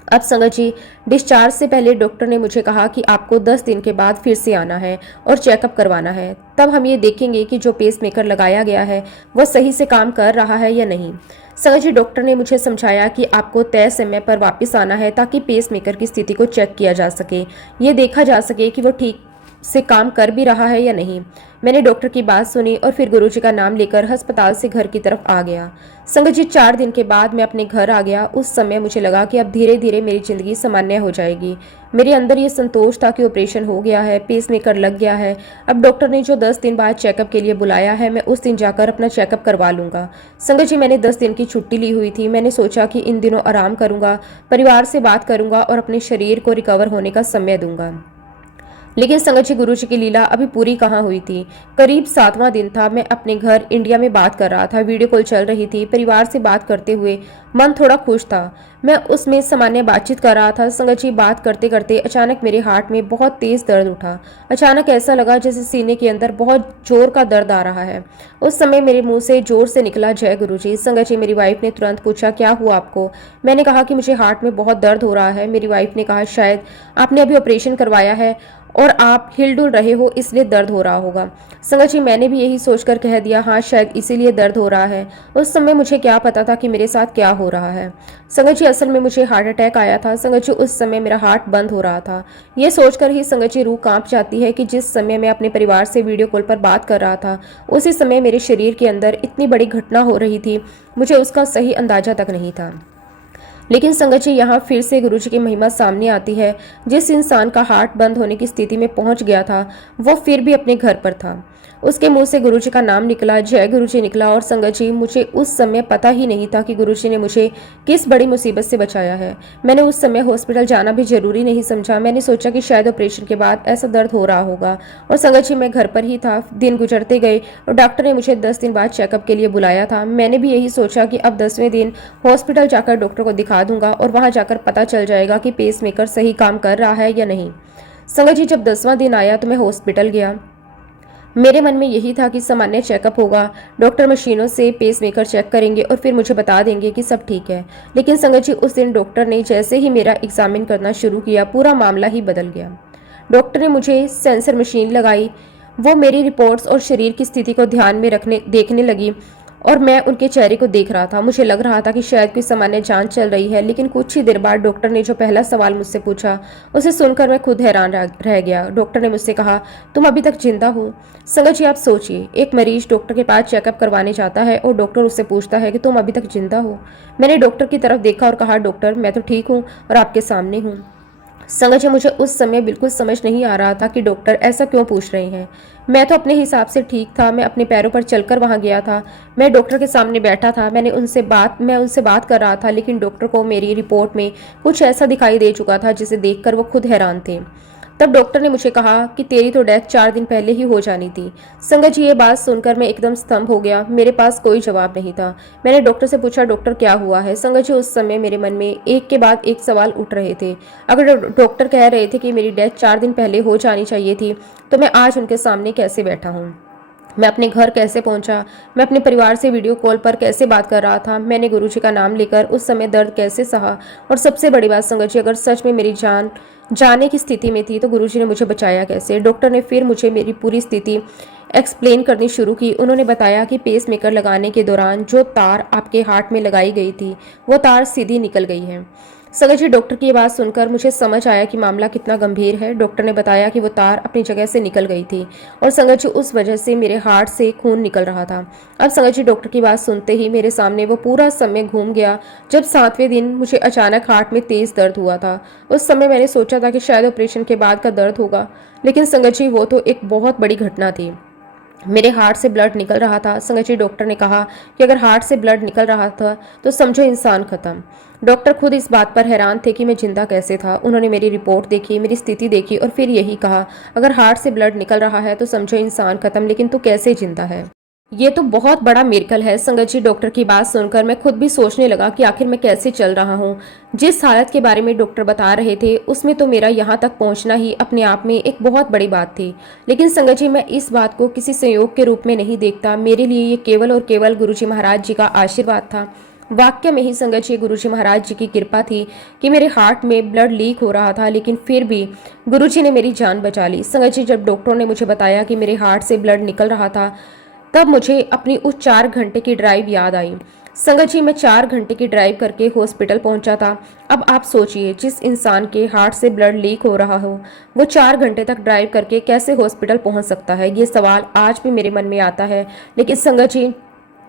अब संगत जी, डिस्चार्ज से पहले डॉक्टर ने मुझे कहा कि आपको 10 दिन के बाद फिर से आना है और चेकअप करवाना है। तब हम ये देखेंगे कि जो पेसमेकर लगाया गया है वह सही से काम कर रहा है या नहीं। संगत जी, डॉक्टर ने मुझे समझाया कि आपको तय समय पर वापस आना है ताकि पेसमेकर की स्थिति को चेक किया जा सके, ये देखा जा सके कि वो ठीक से काम कर भी रहा है या नहीं। मैंने डॉक्टर की बात सुनी और फिर गुरुजी का नाम लेकर अस्पताल से घर की तरफ आ गया। संगत जी, 4 दिन के बाद मैं अपने घर आ गया। उस समय मुझे लगा कि अब धीरे धीरे मेरी जिंदगी सामान्य हो जाएगी। मेरे अंदर ये संतोष था कि ऑपरेशन हो गया है, पेसमेकर लग गया है। अब डॉक्टर ने जो 10 दिन बाद चेकअप के लिए बुलाया है, मैं उस दिन जाकर अपना चेकअप करवा लूंगा। संगत जी, मैंने 10 दिन की छुट्टी ली हुई थी। मैंने सोचा कि इन दिनों आराम करूंगा, परिवार से बात करूंगा और अपने शरीर को रिकवर होने का समय दूंगा। लेकिन संगत जी, गुरु जी की लीला अभी पूरी कहाँ हुई थी। करीब 7वां दिन था। मैं अपने घर इंडिया में बात कर रहा था। वीडियो कॉल चल रही थी। परिवार से बात करते हुए मन थोड़ा खुश था। मैं उसमें सामान्य बातचीत कर रहा था। संगत जी, बात करते करते अचानक मेरे हार्ट में बहुत तेज दर्द उठा। अचानक ऐसा लगा जैसे सीने के अंदर बहुत जोर का दर्द आ रहा है। उस समय मेरे मुंह से जोर से निकला, जय गुरु जी। संगत जी, मेरी वाइफ ने तुरंत पूछा, क्या हुआ आपको। मैंने कहा कि मुझे हार्ट में बहुत दर्द हो रहा है। मेरी वाइफ ने कहा, शायद आपने अभी ऑपरेशन करवाया है और आप हिलडुल रहे हो, इसलिए दर्द हो रहा होगा। संगत जी, मैंने भी यही सोचकर कह दिया, हाँ शायद इसीलिए दर्द हो रहा है। उस समय मुझे क्या पता था कि मेरे साथ क्या हो रहा है। संगत जी, असल में मुझे हार्ट अटैक आया था। संगत जी, उस समय मेरा हार्ट बंद हो रहा था। ये सोचकर ही संगत जी रूह कांप जाती है कि जिस समय मैं अपने परिवार से वीडियो कॉल पर बात कर रहा था, उसी समय मेरे शरीर के अंदर इतनी बड़ी घटना हो रही थी। मुझे उसका सही अंदाजा तक नहीं था। लेकिन संगत जी, यहाँ फिर से गुरुजी की महिमा सामने आती है। जिस इंसान का हार्ट बंद होने की स्थिति में पहुंच गया था, वो फिर भी अपने घर पर था। उसके मुंह से गुरुजी का नाम निकला, जय गुरुजी निकला। और संगत जी, मुझे उस समय पता ही नहीं था कि गुरुजी ने मुझे किस बड़ी मुसीबत से बचाया है। मैंने उस समय हॉस्पिटल जाना भी जरूरी नहीं समझा। मैंने सोचा कि शायद ऑपरेशन के बाद ऐसा दर्द हो रहा होगा। और संगत जी, मैं घर पर ही था। दिन गुजरते गए और डॉक्टर ने मुझे 10 दिन बाद चेकअप के लिए बुलाया था। मैंने भी यही सोचा कि अब 10वें दिन हॉस्पिटल जाकर डॉक्टर को दिखा दूंगा और वहां जाकर पता चल जाएगा कि पेसमेकर सही काम कर रहा है या नहीं। संगत जी, जब 10वां दिन आया तो मैं हॉस्पिटल गया। मेरे मन में यही था कि सामान्य चेकअप होगा, डॉक्टर मशीनों से पेसमेकर चेक करेंगे और फिर मुझे बता देंगे कि सब ठीक है। लेकिन संगत जी, उस दिन डॉक्टर ने जैसे ही मेरा एग्जामिन करना शुरू किया, पूरा मामला ही बदल गया। डॉक्टर ने मुझे सेंसर मशीन लगाई। वो मेरी रिपोर्ट्स और शरीर की स्थिति को ध्यान में देखने लगी और मैं उनके चेहरे को देख रहा था। मुझे लग रहा था कि शायद कोई सामान्य जांच चल रही है। लेकिन कुछ ही देर बाद डॉक्टर ने जो पहला सवाल मुझसे पूछा, उसे सुनकर मैं खुद हैरान रह गया। डॉक्टर ने मुझसे कहा, तुम अभी तक जिंदा हो। संगत जी, आप सोचिए, एक मरीज डॉक्टर के पास चेकअप करवाने जाता है और डॉक्टर उससे पूछता है कि तुम अभी तक जिंदा हो। मैंने डॉक्टर की तरफ देखा और कहा, डॉक्टर, मैं तो ठीक हूँ और आपके सामने हूँ। संगत जी, मुझे उस समय बिल्कुल समझ नहीं आ रहा था कि डॉक्टर ऐसा क्यों पूछ रहे हैं। मैं तो अपने हिसाब से ठीक था। मैं अपने पैरों पर चलकर वहां गया था। मैं डॉक्टर के सामने बैठा था। मैं उनसे बात कर रहा था। लेकिन डॉक्टर को मेरी रिपोर्ट में कुछ ऐसा दिखाई दे चुका था जिसे देखकर वो खुद हैरान थे। तब डॉक्टर ने मुझे कहा कि तेरी तो डेथ 4 दिन पहले ही हो जानी थी। संगत जी, ये बात सुनकर मैं एकदम स्तंभ हो गया। मेरे पास कोई जवाब नहीं था। मैंने डॉक्टर से पूछा, डॉक्टर क्या हुआ है। संगत जी, उस समय मेरे मन में एक के बाद एक सवाल उठ रहे थे। अगर डॉक्टर कह रहे थे कि मेरी डेथ 4 दिन पहले हो जानी चाहिए थी, तो मैं आज उनके सामने कैसे बैठा हूँ। मैं अपने घर कैसे पहुंचा, मैं अपने परिवार से वीडियो कॉल पर कैसे बात कर रहा था, मैंने गुरुजी का नाम लेकर उस समय दर्द कैसे सहा। और सबसे बड़ी बात संगत जी, अगर सच में मेरी जान जाने की स्थिति में थी तो गुरुजी ने मुझे बचाया कैसे। डॉक्टर ने फिर मुझे मेरी पूरी स्थिति एक्सप्लेन करनी शुरू की। उन्होंने बताया कि पेसमेकर लगाने के दौरान जो तार आपके हार्ट में लगाई गई थी, वो तार सीधी निकल गई है। संगत जी, डॉक्टर की बात सुनकर मुझे समझ आया कि मामला कितना गंभीर है। डॉक्टर ने बताया कि वो तार अपनी जगह से निकल गई थी और संगत जी, उस वजह से मेरे हार्ट से खून निकल रहा था। अब संगत जी, डॉक्टर की बात सुनते ही मेरे सामने वो पूरा समय घूम गया जब 7वें दिन मुझे अचानक हार्ट में तेज दर्द हुआ था। उस समय मैंने सोचा था कि शायद ऑपरेशन के बाद का दर्द होगा। लेकिन संगत जी, वो तो एक बहुत बड़ी घटना थी। मेरे हार्ट से ब्लड निकल रहा था। संगत जी, डॉक्टर ने कहा कि अगर हार्ट से ब्लड निकल रहा था तो समझो इंसान खत्म। डॉक्टर खुद इस बात पर हैरान थे कि मैं जिंदा कैसे था। उन्होंने मेरी रिपोर्ट देखी, मेरी स्थिति देखी और फिर यही कहा, अगर हार्ट से ब्लड निकल रहा है तो समझो इंसान खत्म, लेकिन तू कैसे जिंदा है। ये तो बहुत बड़ा मिरेकल है। संगत जी, डॉक्टर की बात सुनकर मैं खुद भी सोचने लगा कि आखिर मैं कैसे चल रहा हूँ। जिस हालत के बारे में डॉक्टर बता रहे थे, उसमें तो मेरा यहाँ तक पहुँचना ही अपने आप में एक बहुत बड़ी बात थी। लेकिन संगत जी, मैं इस बात को किसी संयोग के रूप में नहीं देखता। मेरे लिए ये केवल और केवल गुरुजी महाराज जी का आशीर्वाद था। वाक्य में ही संगत जी गुरुजी महाराज जी की कृपा थी कि मेरे हार्ट में ब्लड लीक हो रहा था, लेकिन फिर भी गुरुजी ने मेरी जान बचा ली। संगत जी जब डॉक्टरों ने मुझे बताया कि मेरे हार्ट से ब्लड निकल रहा था, तब मुझे अपनी उस 4 घंटे की ड्राइव याद आई। संगत जी मैं 4 घंटे की ड्राइव करके हॉस्पिटल पहुंचा था। अब आप सोचिए, जिस इंसान के हार्ट से ब्लड लीक हो रहा हो, वो 4 घंटे तक ड्राइव करके कैसे हॉस्पिटल पहुंच सकता है। ये सवाल आज भी मेरे मन में आता है। लेकिन संगत जी,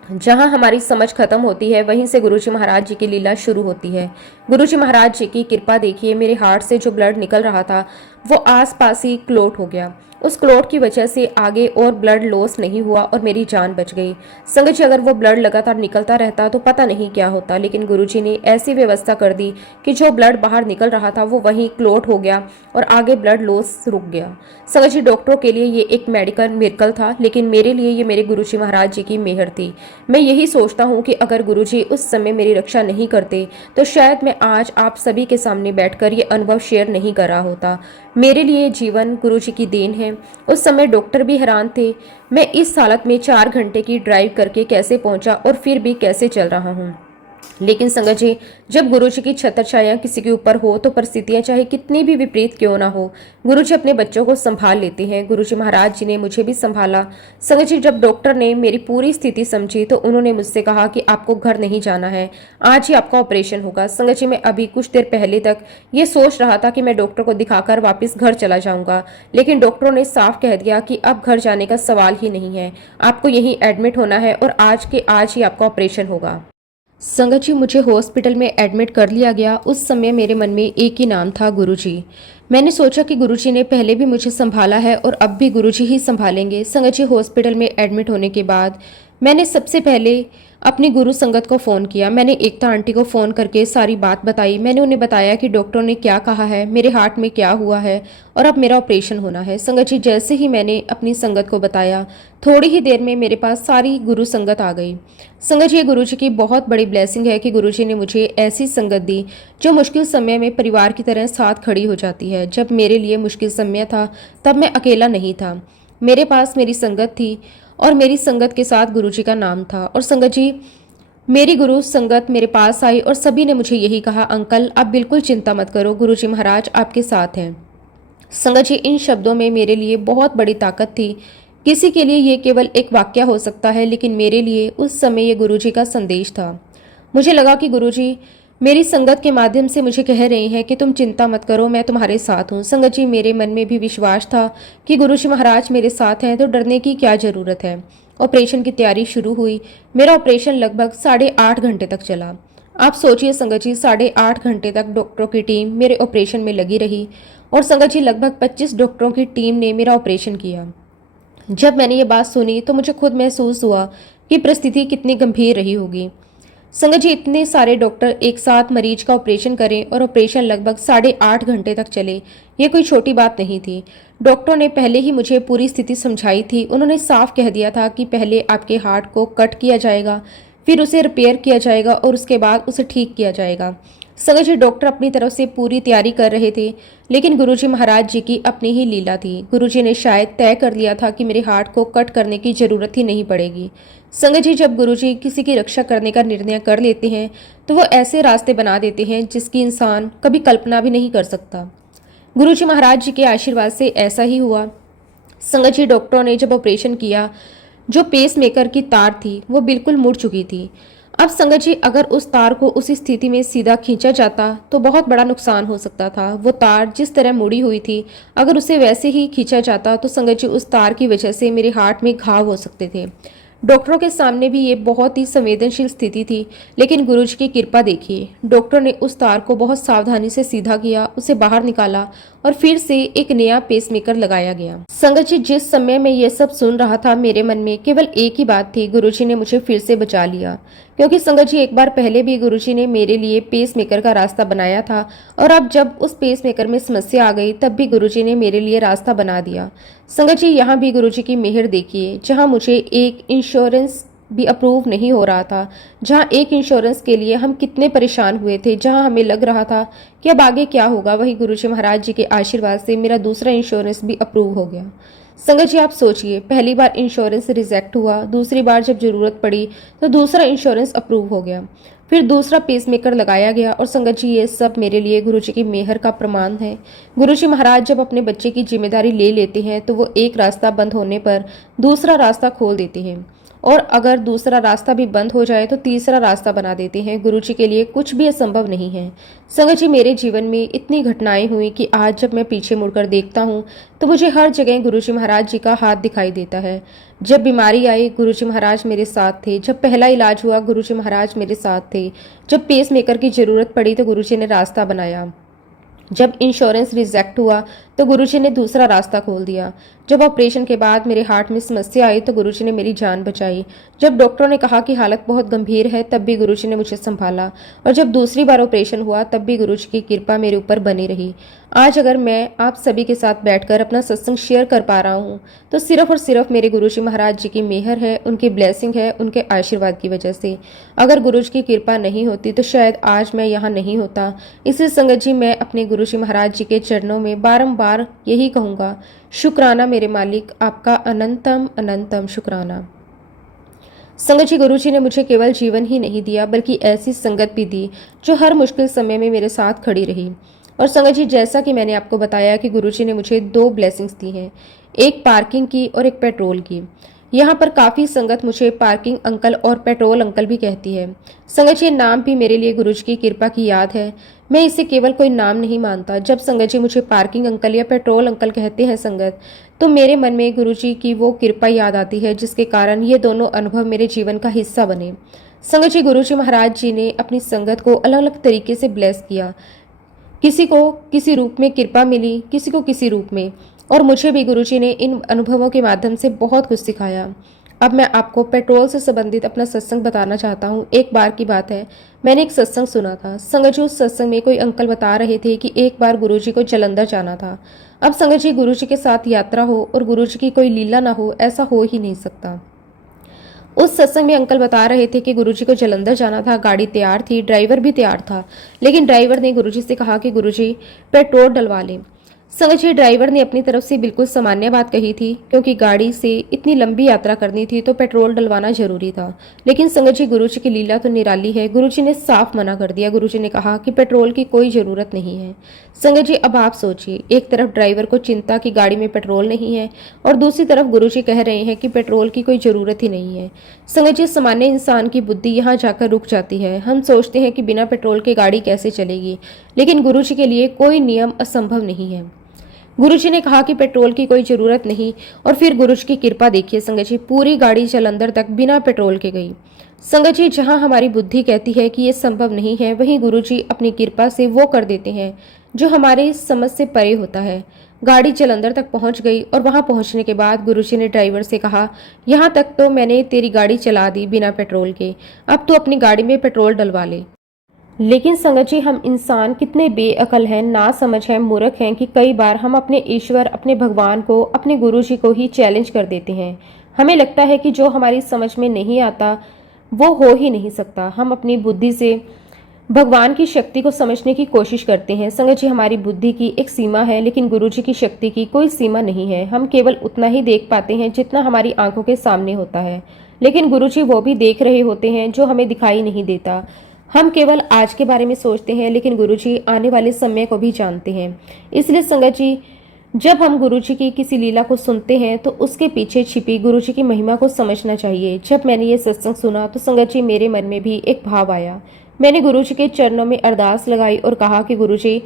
जहां हमारी समझ खत्म होती है, वहीं से गुरुजी महाराज जी की लीला शुरू होती है। गुरुजी महाराज जी की कृपा देखिए, मेरे हार्ट से जो ब्लड निकल रहा था वो आसपास ही क्लोट हो गया। उस क्लोट की वजह से आगे और ब्लड लॉस नहीं हुआ और मेरी जान बच गई। संगत जी अगर वो ब्लड लगातार निकलता रहता तो पता नहीं क्या होता, लेकिन गुरुजी ने ऐसी व्यवस्था कर दी कि जो ब्लड बाहर निकल रहा था वो वहीं क्लोट हो गया और आगे ब्लड लॉस रुक गया। संगत जी डॉक्टरों के लिए ये एक मेडिकल मिरेकल था, लेकिन मेरे लिए ये मेरे गुरुजी महाराज जी की मेहर थी। मैं यही सोचता हूँ कि अगर गुरुजी उस समय मेरी रक्षा नहीं करते तो शायद मैं आज आप सभी के सामने बैठकर ये अनुभव शेयर नहीं कर रहा होता। मेरे लिए जीवन गुरुजी की देन है। उस समय डॉक्टर भी हैरान थे, मैं इस हालत में 4 घंटे की ड्राइव करके कैसे पहुंचा और फिर भी कैसे चल रहा हूँ। लेकिन संगत जी, जब गुरुजी की छत्र छाया किसी के ऊपर हो तो परिस्थितियां चाहे कितनी भी विपरीत क्यों ना हो, गुरुजी अपने बच्चों को संभाल लेते हैं। गुरुजी महाराज जी ने मुझे भी संभाला। संगत जी जब डॉक्टर ने मेरी पूरी स्थिति समझी तो उन्होंने मुझसे कहा कि आपको घर नहीं जाना है, आज ही आपका ऑपरेशन होगा। संगत जी मैं अभी कुछ देर पहले तक ये सोच रहा था कि मैं डॉक्टर को दिखाकर वापस घर चला जाऊंगा, लेकिन डॉक्टरों ने साफ कह दिया कि अब घर जाने का सवाल ही नहीं है, आपको यहीं एडमिट होना है और आज के आज ही आपका ऑपरेशन होगा। संगत जी मुझे हॉस्पिटल में एडमिट कर लिया गया। उस समय मेरे मन में एक ही नाम था, गुरुजी। मैंने सोचा कि गुरुजी ने पहले भी मुझे संभाला है और अब भी गुरुजी ही संभालेंगे। संगत जी हॉस्पिटल में एडमिट होने के बाद मैंने सबसे पहले अपनी गुरु संगत को फ़ोन किया। मैंने एकता आंटी को फ़ोन करके सारी बात बताई। मैंने उन्हें बताया कि डॉक्टरों ने क्या कहा है, मेरे हार्ट में क्या हुआ है और अब मेरा ऑपरेशन होना है। संगत जी जैसे ही मैंने अपनी संगत को बताया, थोड़ी ही देर में मेरे पास सारी गुरु संगत आ गई। संगत जी ये गुरु जी की बहुत बड़ी ब्लेसिंग है कि गुरु जी ने मुझे ऐसी संगत दी जो मुश्किल समय में परिवार की तरह साथ खड़ी हो जाती है। जब मेरे लिए मुश्किल समय था तब मैं अकेला नहीं था, मेरे पास मेरी संगत थी और मेरी संगत के साथ गुरुजी का नाम था। और संगत जी मेरी गुरु संगत मेरे पास आई और सभी ने मुझे यही कहा, अंकल आप बिल्कुल चिंता मत करो, गुरुजी महाराज आपके साथ हैं। संगत जी इन शब्दों में मेरे लिए बहुत बड़ी ताकत थी। किसी के लिए ये केवल एक वाक्य हो सकता है, लेकिन मेरे लिए उस समय ये गुरुजी का संदेश था। मुझे लगा कि गुरुजी मेरी संगत के माध्यम से मुझे कह रहे हैं कि तुम चिंता मत करो, मैं तुम्हारे साथ हूँ। संगत जी मेरे मन में भी विश्वास था कि गुरुजी महाराज मेरे साथ हैं तो डरने की क्या ज़रूरत है। ऑपरेशन की तैयारी शुरू हुई। मेरा ऑपरेशन लगभग 8.5 घंटे तक चला। आप सोचिए संगत जी, 8.5 घंटे तक डॉक्टरों की टीम मेरे ऑपरेशन में लगी रही और संगत जी लगभग 25 डॉक्टरों की टीम ने मेरा ऑपरेशन किया। जब मैंने ये बात सुनी तो मुझे खुद महसूस हुआ कि परिस्थिति कितनी गंभीर रही होगी। संगत जी इतने सारे डॉक्टर एक साथ मरीज का ऑपरेशन करें और ऑपरेशन लगभग 8.5 घंटे तक चले, ये कोई छोटी बात नहीं थी। डॉक्टरों ने पहले ही मुझे पूरी स्थिति समझाई थी। उन्होंने साफ कह दिया था कि पहले आपके हार्ट को कट किया जाएगा, फिर उसे रिपेयर किया जाएगा और उसके बाद उसे ठीक किया जाएगा। संगत जी डॉक्टर अपनी तरफ से पूरी तैयारी कर रहे थे, लेकिन गुरुजी महाराज जी की अपनी ही लीला थी। गुरुजी ने शायद तय कर लिया था कि मेरे हार्ट को कट करने की जरूरत ही नहीं पड़ेगी। संगत जी जब गुरुजी किसी की रक्षा करने का निर्णय कर लेते हैं तो वो ऐसे रास्ते बना देते हैं जिसकी इंसान कभी कल्पना भी नहीं कर सकता। गुरुजी महाराज जी के आशीर्वाद से ऐसा ही हुआ। संगत जी डॉक्टरों ने जब ऑपरेशन किया, जो पेस मेकर की तार थी वो बिल्कुल मुड़ चुकी थी। अब संगत जी अगर उस तार को उस स्थिति में सीधा खींचा जाता तो बहुत बड़ा नुकसान हो सकता था। वो तार जिस तरह मुड़ी हुई थी, अगर उसे वैसे ही खींचा जाता तो संगत जी उस तार की वजह से मेरे हार्ट में घाव हो सकते थे। डॉक्टरों के सामने भी ये बहुत ही संवेदनशील स्थिति थी, लेकिन गुरुजी की कृपा देखिए, डॉक्टर ने उस तार को बहुत सावधानी से सीधा किया, उसे बाहर निकाला और फिर से एक नया पेसमेकर लगाया गया। संगत जी जिस समय मैं ये सब सुन रहा था, मेरे मन में केवल एक ही बात थी, गुरुजी ने मुझे फिर से बचा लिया। क्योंकि संगत जी एक बार पहले भी गुरुजी ने मेरे लिए पेसमेकर का रास्ता बनाया था और अब जब उस पेसमेकर में समस्या आ गई तब भी गुरुजी ने मेरे लिए रास्ता बना दिया। संगत जी यहाँ भी गुरुजी की मेहर देखिए, जहाँ मुझे एक इंश्योरेंस भी अप्रूव नहीं हो रहा था, जहाँ एक इंश्योरेंस के लिए हम कितने परेशान हुए थे, जहाँ हमें लग रहा था कि अब आगे क्या होगा, वही गुरुजी महाराज जी के आशीर्वाद से मेरा दूसरा इंश्योरेंस भी अप्रूव हो गया। संगत जी आप सोचिए, पहली बार इंश्योरेंस रिजेक्ट हुआ, दूसरी बार जब जरूरत पड़ी तो दूसरा इंश्योरेंस अप्रूव हो गया, फिर दूसरा पेसमेकर लगाया गया और संगत जी ये सब मेरे लिए गुरु जी की मेहर का प्रमाण है। गुरु जी महाराज जब अपने बच्चे की जिम्मेदारी ले लेते हैं तो वो एक रास्ता बंद होने पर दूसरा रास्ता खोल देते हैं, और अगर दूसरा रास्ता भी बंद हो जाए तो तीसरा रास्ता बना देते हैं। गुरु जी के लिए कुछ भी असंभव नहीं है। संगत जी मेरे जीवन में इतनी घटनाएं हुई कि आज जब मैं पीछे मुड़कर देखता हूँ तो मुझे हर जगह गुरु जी महाराज जी का हाथ दिखाई देता है। जब बीमारी आई गुरु जी महाराज मेरे साथ थे, जब पहला इलाज हुआ गुरु जी महाराज मेरे साथ थे, जब पेस मेकर की जरूरत पड़ी तो गुरु जी ने रास्ता बनाया, जब इंश्योरेंस रिजेक्ट हुआ तो गुरुजी ने दूसरा रास्ता खोल दिया, जब ऑपरेशन के बाद मेरे हार्ट में समस्या आई तो गुरुजी ने मेरी जान बचाई, जब डॉक्टरों ने कहा कि हालत बहुत गंभीर है तब भी गुरुजी ने मुझे संभाला, और जब दूसरी बार ऑपरेशन हुआ तब भी गुरुजी की कृपा मेरे ऊपर बनी रही। आज अगर मैं आप सभी के साथ बैठकर अपना सत्संग शेयर कर पा रहा हूँ तो सिर्फ और सिर्फ मेरे गुरुजी महाराज जी की मेहर है, उनकी ब्लेसिंग है, उनके आशीर्वाद की वजह से। अगर गुरुजी की कृपा नहीं होती तो शायद आज मैं यहाँ नहीं होता। इसलिए संगत जी मैं अपने गुरुजी महाराज जी के चरणों में बारंबार यही कहूँगा, शुक्राना मेरे मालिक, आपका अनंतम अनंतम शुक्राना। संगत जी गुरु जी ने मुझे केवल जीवन ही नहीं दिया बल्कि ऐसी संगत भी दी जो हर मुश्किल समय में मेरे साथ खड़ी रही। और संगत जी जैसा कि मैंने आपको बताया कि गुरु जी ने मुझे 2 ब्लेसिंग्स दी हैं, एक पार्किंग की और एक पेट्रोल की। यहाँ पर काफ़ी संगत मुझे पार्किंग अंकल और पेट्रोल अंकल भी कहती है। संगत जी नाम भी मेरे लिए गुरु जी की कृपा की याद है। मैं इसे केवल कोई नाम नहीं मानता। जब संगत जी मुझे पार्किंग अंकल या पेट्रोल अंकल कहते हैं संगत, तो मेरे मन में गुरु जी की वो कृपा याद आती है जिसके कारण ये दोनों अनुभव मेरे जीवन का हिस्सा बने। संगत जी गुरु जी महाराज जी ने अपनी संगत को अलग अलग तरीके से ब्लेस किया। किसी को किसी रूप में कृपा मिली, किसी को किसी रूप में, और मुझे भी गुरुजी ने इन अनुभवों के माध्यम से बहुत कुछ सिखाया। अब मैं आपको पेट्रोल से संबंधित अपना सत्संग बताना चाहता हूँ। एक बार की बात है, मैंने एक सत्संग सुना था। संगत जी उस सत्संग में कोई अंकल बता रहे थे कि एक बार गुरुजी को जालंधर जाना था। अब संगत जी गुरुजी के साथ यात्रा हो और गुरुजी की कोई लीला ना हो, ऐसा हो ही नहीं सकता। उस सत्संग में अंकल बता रहे थे कि गुरुजी को जालंधर जाना था, गाड़ी तैयार थी, ड्राइवर भी तैयार था, लेकिन ड्राइवर ने गुरुजी से कहा कि गुरुजी पेट्रोल डलवा लें। संगत जी ड्राइवर ने अपनी तरफ से बिल्कुल सामान्य बात कही थी, क्योंकि गाड़ी से इतनी लंबी यात्रा करनी थी तो पेट्रोल डलवाना जरूरी था। लेकिन संगत जी गुरुजी की लीला तो निराली है। गुरुजी ने साफ मना कर दिया। गुरुजी ने कहा कि पेट्रोल की कोई जरूरत नहीं है। संगत जी अब आप सोचिए, एक तरफ ड्राइवर को चिंता कि गाड़ी में पेट्रोल नहीं है और दूसरी तरफ गुरुजी कह रहे हैं कि पेट्रोल की कोई जरूरत ही नहीं है। संगत जी सामान्य इंसान की बुद्धि यहाँ जाकर रुक जाती है। हम सोचते हैं कि बिना पेट्रोल के गाड़ी कैसे चलेगी, लेकिन गुरुजी के लिए कोई नियम असंभव नहीं है। गुरुजी ने कहा कि पेट्रोल की कोई जरूरत नहीं, और फिर गुरुजी की कृपा देखिए संगत जी, पूरी गाड़ी जालंधर तक बिना पेट्रोल के गई। संगत जी जहां हमारी बुद्धि कहती है कि ये संभव नहीं है, वहीं गुरुजी अपनी कृपा से वो कर देते हैं जो हमारे समझ से परे होता है। गाड़ी जालंधर तक पहुंच गई और वहां पहुंचने के बाद गुरुजी ने ड्राइवर से कहा, यहाँ तक तो मैंने तेरी गाड़ी चला दी बिना पेट्रोल के, अब तो अपनी गाड़ी में पेट्रोल डलवा ले। लेकिन संगत जी हम इंसान कितने बेअकल हैं, ना समझ हैं, मूर्ख हैं कि कई बार हम अपने ईश्वर, अपने भगवान को, अपने गुरु जी को ही चैलेंज कर देते हैं। हमें लगता है कि जो हमारी समझ में नहीं आता वो हो ही नहीं सकता। हम अपनी बुद्धि से भगवान की शक्ति को समझने की कोशिश करते हैं। संगत जी हमारी बुद्धि की एक सीमा है, लेकिन गुरु जी की शक्ति की कोई सीमा नहीं है। हम केवल उतना ही देख पाते हैं जितना हमारी आंखों के सामने होता है, लेकिन गुरु जी वो भी देख रहे होते हैं जो हमें दिखाई नहीं देता। हम केवल आज के बारे में सोचते हैं, लेकिन गुरुजी आने वाले समय को भी जानते हैं। इसलिए संगत जी जब हम गुरुजी की किसी लीला को सुनते हैं तो उसके पीछे छिपी गुरुजी की महिमा को समझना चाहिए। जब मैंने ये सत्संग सुना तो संगत जी मेरे मन में भी एक भाव आया। मैंने गुरुजी के चरणों में अरदास लगाई और कहा कि गुरुजी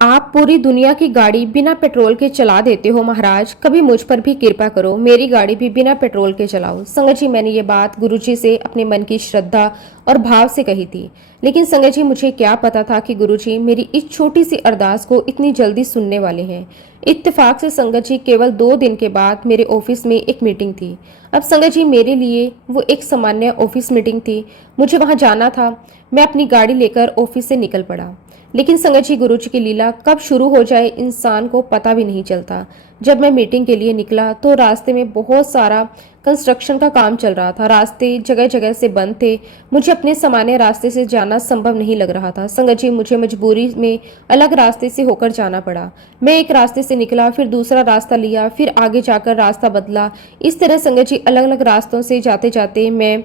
आप पूरी दुनिया की गाड़ी बिना पेट्रोल के चला देते हो महाराज, कभी मुझ पर भी कृपा करो, मेरी गाड़ी भी बिना पेट्रोल के चलाओ। संगत जी मैंने ये बात गुरुजी से अपने मन की श्रद्धा और भाव से कही थी, लेकिन संगत जी मुझे क्या पता था कि गुरुजी मेरी इस छोटी सी अरदास को इतनी जल्दी सुनने वाले हैं। इत्तेफाक से संगत जी केवल 2 दिन के बाद मेरे ऑफिस में एक मीटिंग थी। अब संगत जी मेरे लिए वो एक सामान्य ऑफिस मीटिंग थी। मुझे वहां जाना था। मैं अपनी गाड़ी लेकर ऑफिस से निकल पड़ा, लेकिन संगत जी गुरुजी की लीला कब शुरू हो जाए इंसान को पता भी नहीं चलता। जब मैं मीटिंग के लिए निकला तो रास्ते में बहुत सारा कंस्ट्रक्शन का काम चल रहा था। रास्ते जगह जगह से बंद थे। मुझे अपने सामान्य रास्ते से जाना संभव नहीं लग रहा था। संगत जी मुझे मजबूरी में अलग रास्ते से होकर जाना पड़ा। मैं एक रास्ते से निकला, फिर दूसरा रास्ता लिया, फिर आगे जाकर रास्ता बदला। इस तरह संगत जी अलग अलग रास्तों से जाते जाते मैं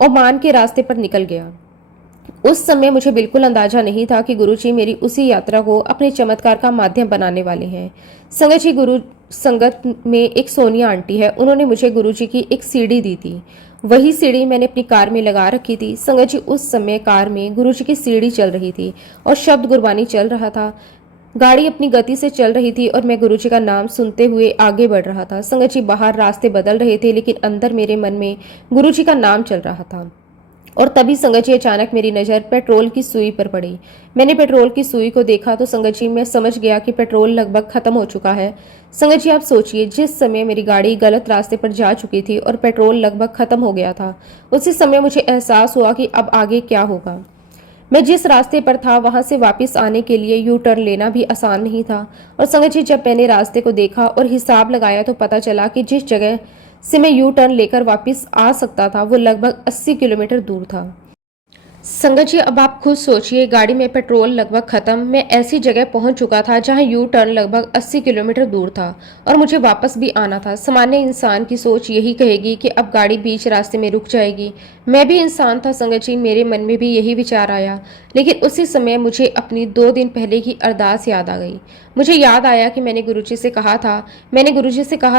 ओमान के रास्ते पर निकल गया। उस समय मुझे बिल्कुल अंदाजा नहीं था कि गुरुजी मेरी उसी यात्रा को अपने चमत्कार का माध्यम बनाने वाले हैं। संगत जी, गुरु संगत में एक सोनिया आंटी है, उन्होंने मुझे गुरुजी की एक सीढ़ी दी थी। वही सीढ़ी मैंने अपनी कार में लगा रखी थी। संगत जी, उस समय कार में गुरुजी की सीढ़ी चल रही थी और शब्द गुरबानी चल रहा था। गाड़ी अपनी गति से चल रही थी और मैं गुरुजी का नाम सुनते हुए आगे बढ़ रहा था। संगत जी, बाहर रास्ते बदल रहे थे, लेकिन अंदर मेरे मन में गुरुजी का नाम चल रहा था। और तभी संगत जी, अचानक मेरी नज़र पेट्रोल की सुई पर पड़ी। मैंने पेट्रोल की सुई को देखा तो संगत जी, मैं समझ गया कि पेट्रोल लगभग खत्म हो चुका है। संगत जी, आप सोचिए, जिस समय मेरी गाड़ी गलत रास्ते पर जा चुकी थी और पेट्रोल लगभग खत्म हो गया था, उसी समय मुझे एहसास हुआ कि अब आगे क्या होगा। मैं जिस रास्ते पर था वहां से वापस आने के लिए यू टर्न लेना भी आसान नहीं था। और संगत जी, जब मैंने रास्ते को देखा और हिसाब लगाया तो पता चला कि जिस जगह से मैं यू टर्न लेकर वापस आ सकता था वो लगभग 80 किलोमीटर दूर था। संगत जी, अब आप खुद सोचिए, गाड़ी में पेट्रोल लगभग खत्म, मैं ऐसी जगह पहुंच चुका था जहां यू टर्न लगभग 80 किलोमीटर दूर था और मुझे वापस भी आना था। सामान्य इंसान की सोच यही कहेगी कि अब गाड़ी बीच रास्ते में रुक जाएगी। मैं भी इंसान था संगत जी, मेरे मन में भी यही विचार आया। लेकिन उसी समय मुझे अपनी 2 दिन पहले की अरदास याद आ गई। मुझे याद आया कि मैंने गुरुजी से कहा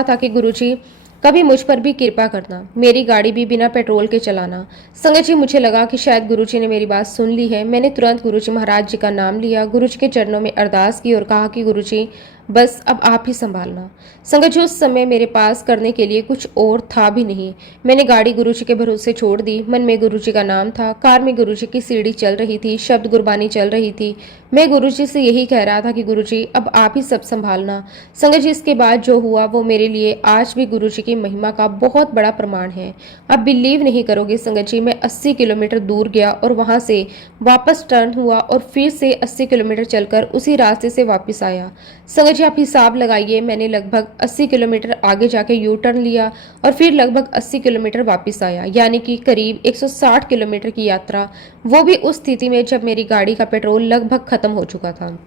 था कि गुरुजी, कभी मुझ पर भी कृपा करना, मेरी गाड़ी भी बिना पेट्रोल के चलाना। संगत जी, मुझे लगा कि शायद गुरुजी ने मेरी बात सुन ली है। मैंने तुरंत गुरुजी महाराज जी का नाम लिया, गुरुजी के चरणों में अरदास की और कहा कि गुरुजी, बस अब आप ही संभालना। संगत जी, उस समय मेरे पास करने के लिए कुछ और था भी नहीं। मैंने गाड़ी गुरुजी के भरोसे छोड़ दी। मन में गुरुजी का नाम था, कार में गुरुजी की सीढ़ी चल रही थी, शब्द गुरबानी चल रही थी। मैं गुरुजी से यही कह रहा था कि गुरुजी, अब आप ही सब संभालना। संगत जी, इसके बाद जो हुआ वो मेरे लिए आज भी गुरुजी की महिमा का बहुत बड़ा प्रमाण है। आप बिलीव नहीं करोगे संगत जी, मैं 80 किलोमीटर दूर गया और वहां से वापस टर्न हुआ और फिर से 80 किलोमीटर चलकर उसी रास्ते से वापस आया। संगत जी, आप हिसाब लगाइए, मैंने लगभग 80 किलोमीटर आगे जाके यू टर्न लिया और फिर लगभग 80 किलोमीटर वापस आया, यानी कि करीब 160 किलोमीटर की यात्रा, वो भी उस स्थिति में जब मेरी गाड़ी का पेट्रोल लगभग खत्म हो चुका था।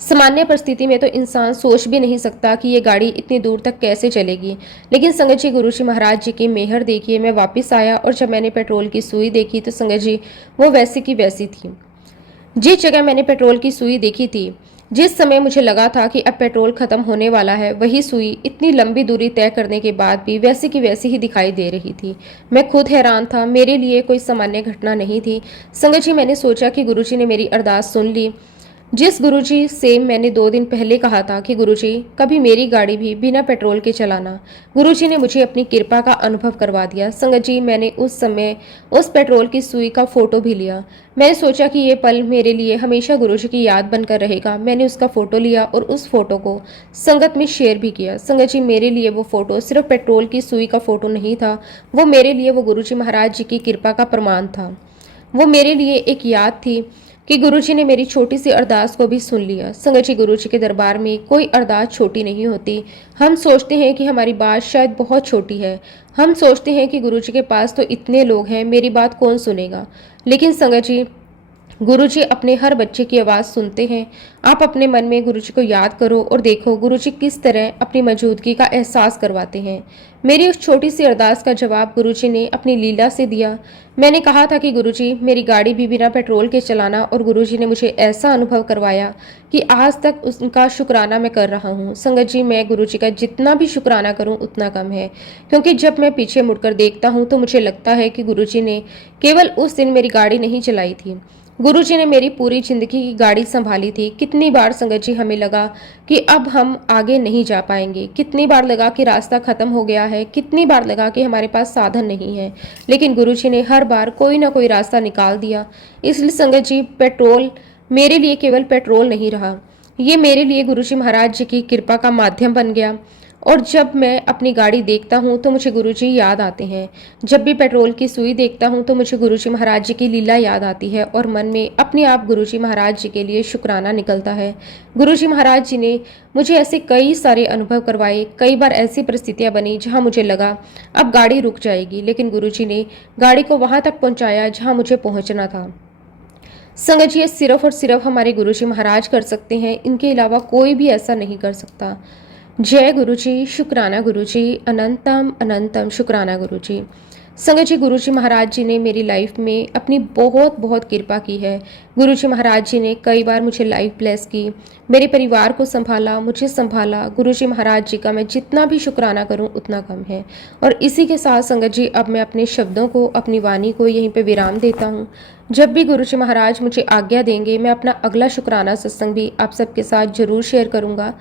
सामान्य परिस्थिति में तो इंसान सोच भी नहीं सकता कि ये गाड़ी इतनी दूर तक कैसे चलेगी। लेकिन संगत जी, गुरुजी महाराज जी की मेहर देखिए, मैं वापस आया और जब मैंने पेट्रोल की सुई देखी तो संगत जी, वो वैसी की वैसी थी। जिस जगह मैंने पेट्रोल की सुई देखी थी, जिस समय मुझे लगा था कि अब पेट्रोल खत्म होने वाला है, वही सुई इतनी लंबी दूरी तय करने के बाद भी वैसी की वैसी ही दिखाई दे रही थी। मैं खुद हैरान था, मेरे लिए कोई सामान्य घटना नहीं थी। संगत जी, मैंने सोचा कि गुरुजी ने मेरी अरदास सुन ली। जिस गुरुजी से मैंने 2 दिन पहले कहा था कि गुरुजी, कभी मेरी गाड़ी भी बिना पेट्रोल के चलाना, गुरुजी ने मुझे अपनी कृपा का अनुभव करवा दिया। संगत जी, मैंने उस समय उस पेट्रोल की सुई का फोटो भी लिया। मैंने सोचा कि ये पल मेरे लिए हमेशा गुरुजी की याद बनकर रहेगा। मैंने उसका फोटो लिया और उस फोटो को संगत में शेयर भी किया। संगत जी, मेरे लिए वो फोटो सिर्फ पेट्रोल की सुई का फोटो नहीं था, वो मेरे लिए वो गुरुजी महाराज जी की कृपा का प्रमाण था। वो मेरे लिए एक याद थी कि गुरुजी ने मेरी छोटी सी अरदास को भी सुन लिया। संगत जी, गुरुजी के दरबार में कोई अरदास छोटी नहीं होती। हम सोचते हैं कि हमारी बात शायद बहुत छोटी है। हम सोचते हैं कि गुरुजी के पास तो इतने लोग हैं, मेरी बात कौन सुनेगा। लेकिन संगत जी, गुरुजी अपने हर बच्चे की आवाज़ सुनते हैं। आप अपने मन में गुरुजी को याद करो और देखो गुरुजी किस तरह अपनी मौजूदगी का एहसास करवाते हैं। मेरी उस छोटी सी अरदास का जवाब गुरुजी ने अपनी लीला से दिया। मैंने कहा था कि गुरुजी, मेरी गाड़ी भी बिना पेट्रोल के चलाना, और गुरुजी ने मुझे ऐसा अनुभव करवाया कि आज तक उनका शुक्राना मैं कर रहा हूँ। संगत जी, मैं गुरुजी का जितना भी शुक्राना करूँ उतना कम है, क्योंकि जब मैं पीछे मुड़कर देखता हूँ तो मुझे लगता है कि गुरुजी ने केवल उस दिन मेरी गाड़ी नहीं चलाई थी, गुरुजी ने मेरी पूरी जिंदगी की गाड़ी संभाली थी। कितनी बार संगत जी हमें लगा कि अब हम आगे नहीं जा पाएंगे, कितनी बार लगा कि रास्ता खत्म हो गया है, कितनी बार लगा कि हमारे पास साधन नहीं है, लेकिन गुरुजी ने हर बार कोई ना कोई रास्ता निकाल दिया। इसलिए संगत जी, पेट्रोल मेरे लिए केवल पेट्रोल नहीं रहा, ये मेरे लिए गुरुजी महाराज जी की कृपा का माध्यम बन गया। और जब मैं अपनी गाड़ी देखता हूँ तो मुझे गुरुजी याद आते हैं। जब भी पेट्रोल की सुई देखता हूँ तो मुझे गुरुजी महाराज जी की लीला याद आती है और मन में अपने आप गुरुजी महाराज जी के लिए शुक्राना निकलता है। गुरुजी महाराज जी ने मुझे ऐसे कई सारे अनुभव करवाए। कई बार ऐसी परिस्थितियाँ बनी जहाँ मुझे लगा अब गाड़ी रुक जाएगी, लेकिन गुरुजी ने गाड़ी को वहाँ तक पहुँचाया जहाँ मुझे पहुँचना था। संगत जी, ये सिर्फ और सिर्फ हमारे गुरुजी महाराज कर सकते हैं, इनके अलावा कोई भी ऐसा नहीं कर सकता। जय गुरुजी, शुक्राना गुरुजी, अनंतम अनंतम शुक्राना गुरुजी। संगत जी, गुरु जी महाराज जी ने मेरी लाइफ में अपनी बहुत बहुत कृपा की है। गुरु जी महाराज जी ने कई बार मुझे लाइफ ब्लेस की, मेरे परिवार को संभाला, मुझे संभाला। गुरु जी महाराज जी का मैं जितना भी शुक्राना करूं उतना कम है। और इसी के साथ संगत जी, अब मैं अपने शब्दों को, अपनी वाणी को यहीं पे विराम देता हूं। जब भी गुरु जी महाराज मुझे आज्ञा देंगे, मैं अपना अगला शुक्राना सत्संग भी आप सबके साथ जरूर शेयर करूंगा।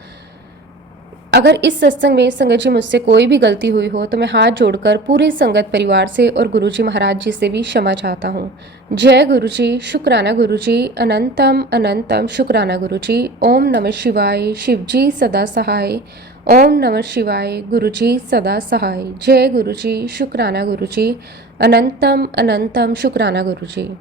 अगर इस सत्संग में संगत जी मुझसे कोई भी गलती हुई हो तो मैं हाथ जोड़कर पूरे संगत परिवार से और गुरु जी महाराज जी से भी क्षमा चाहता हूँ। जय गुरु जी, शुक्राना गुरु जी, अनंतम अनंतम शुक्राना गुरु जी। ओम नमः शिवाय, शिव जी सदा सहाय। ओम नमः शिवाय, गुरु जी सदा सहाय। जय गुरु जी, शुक्राना गुरु जी, अनंतम अनंतम शुक्राना गुरु जी।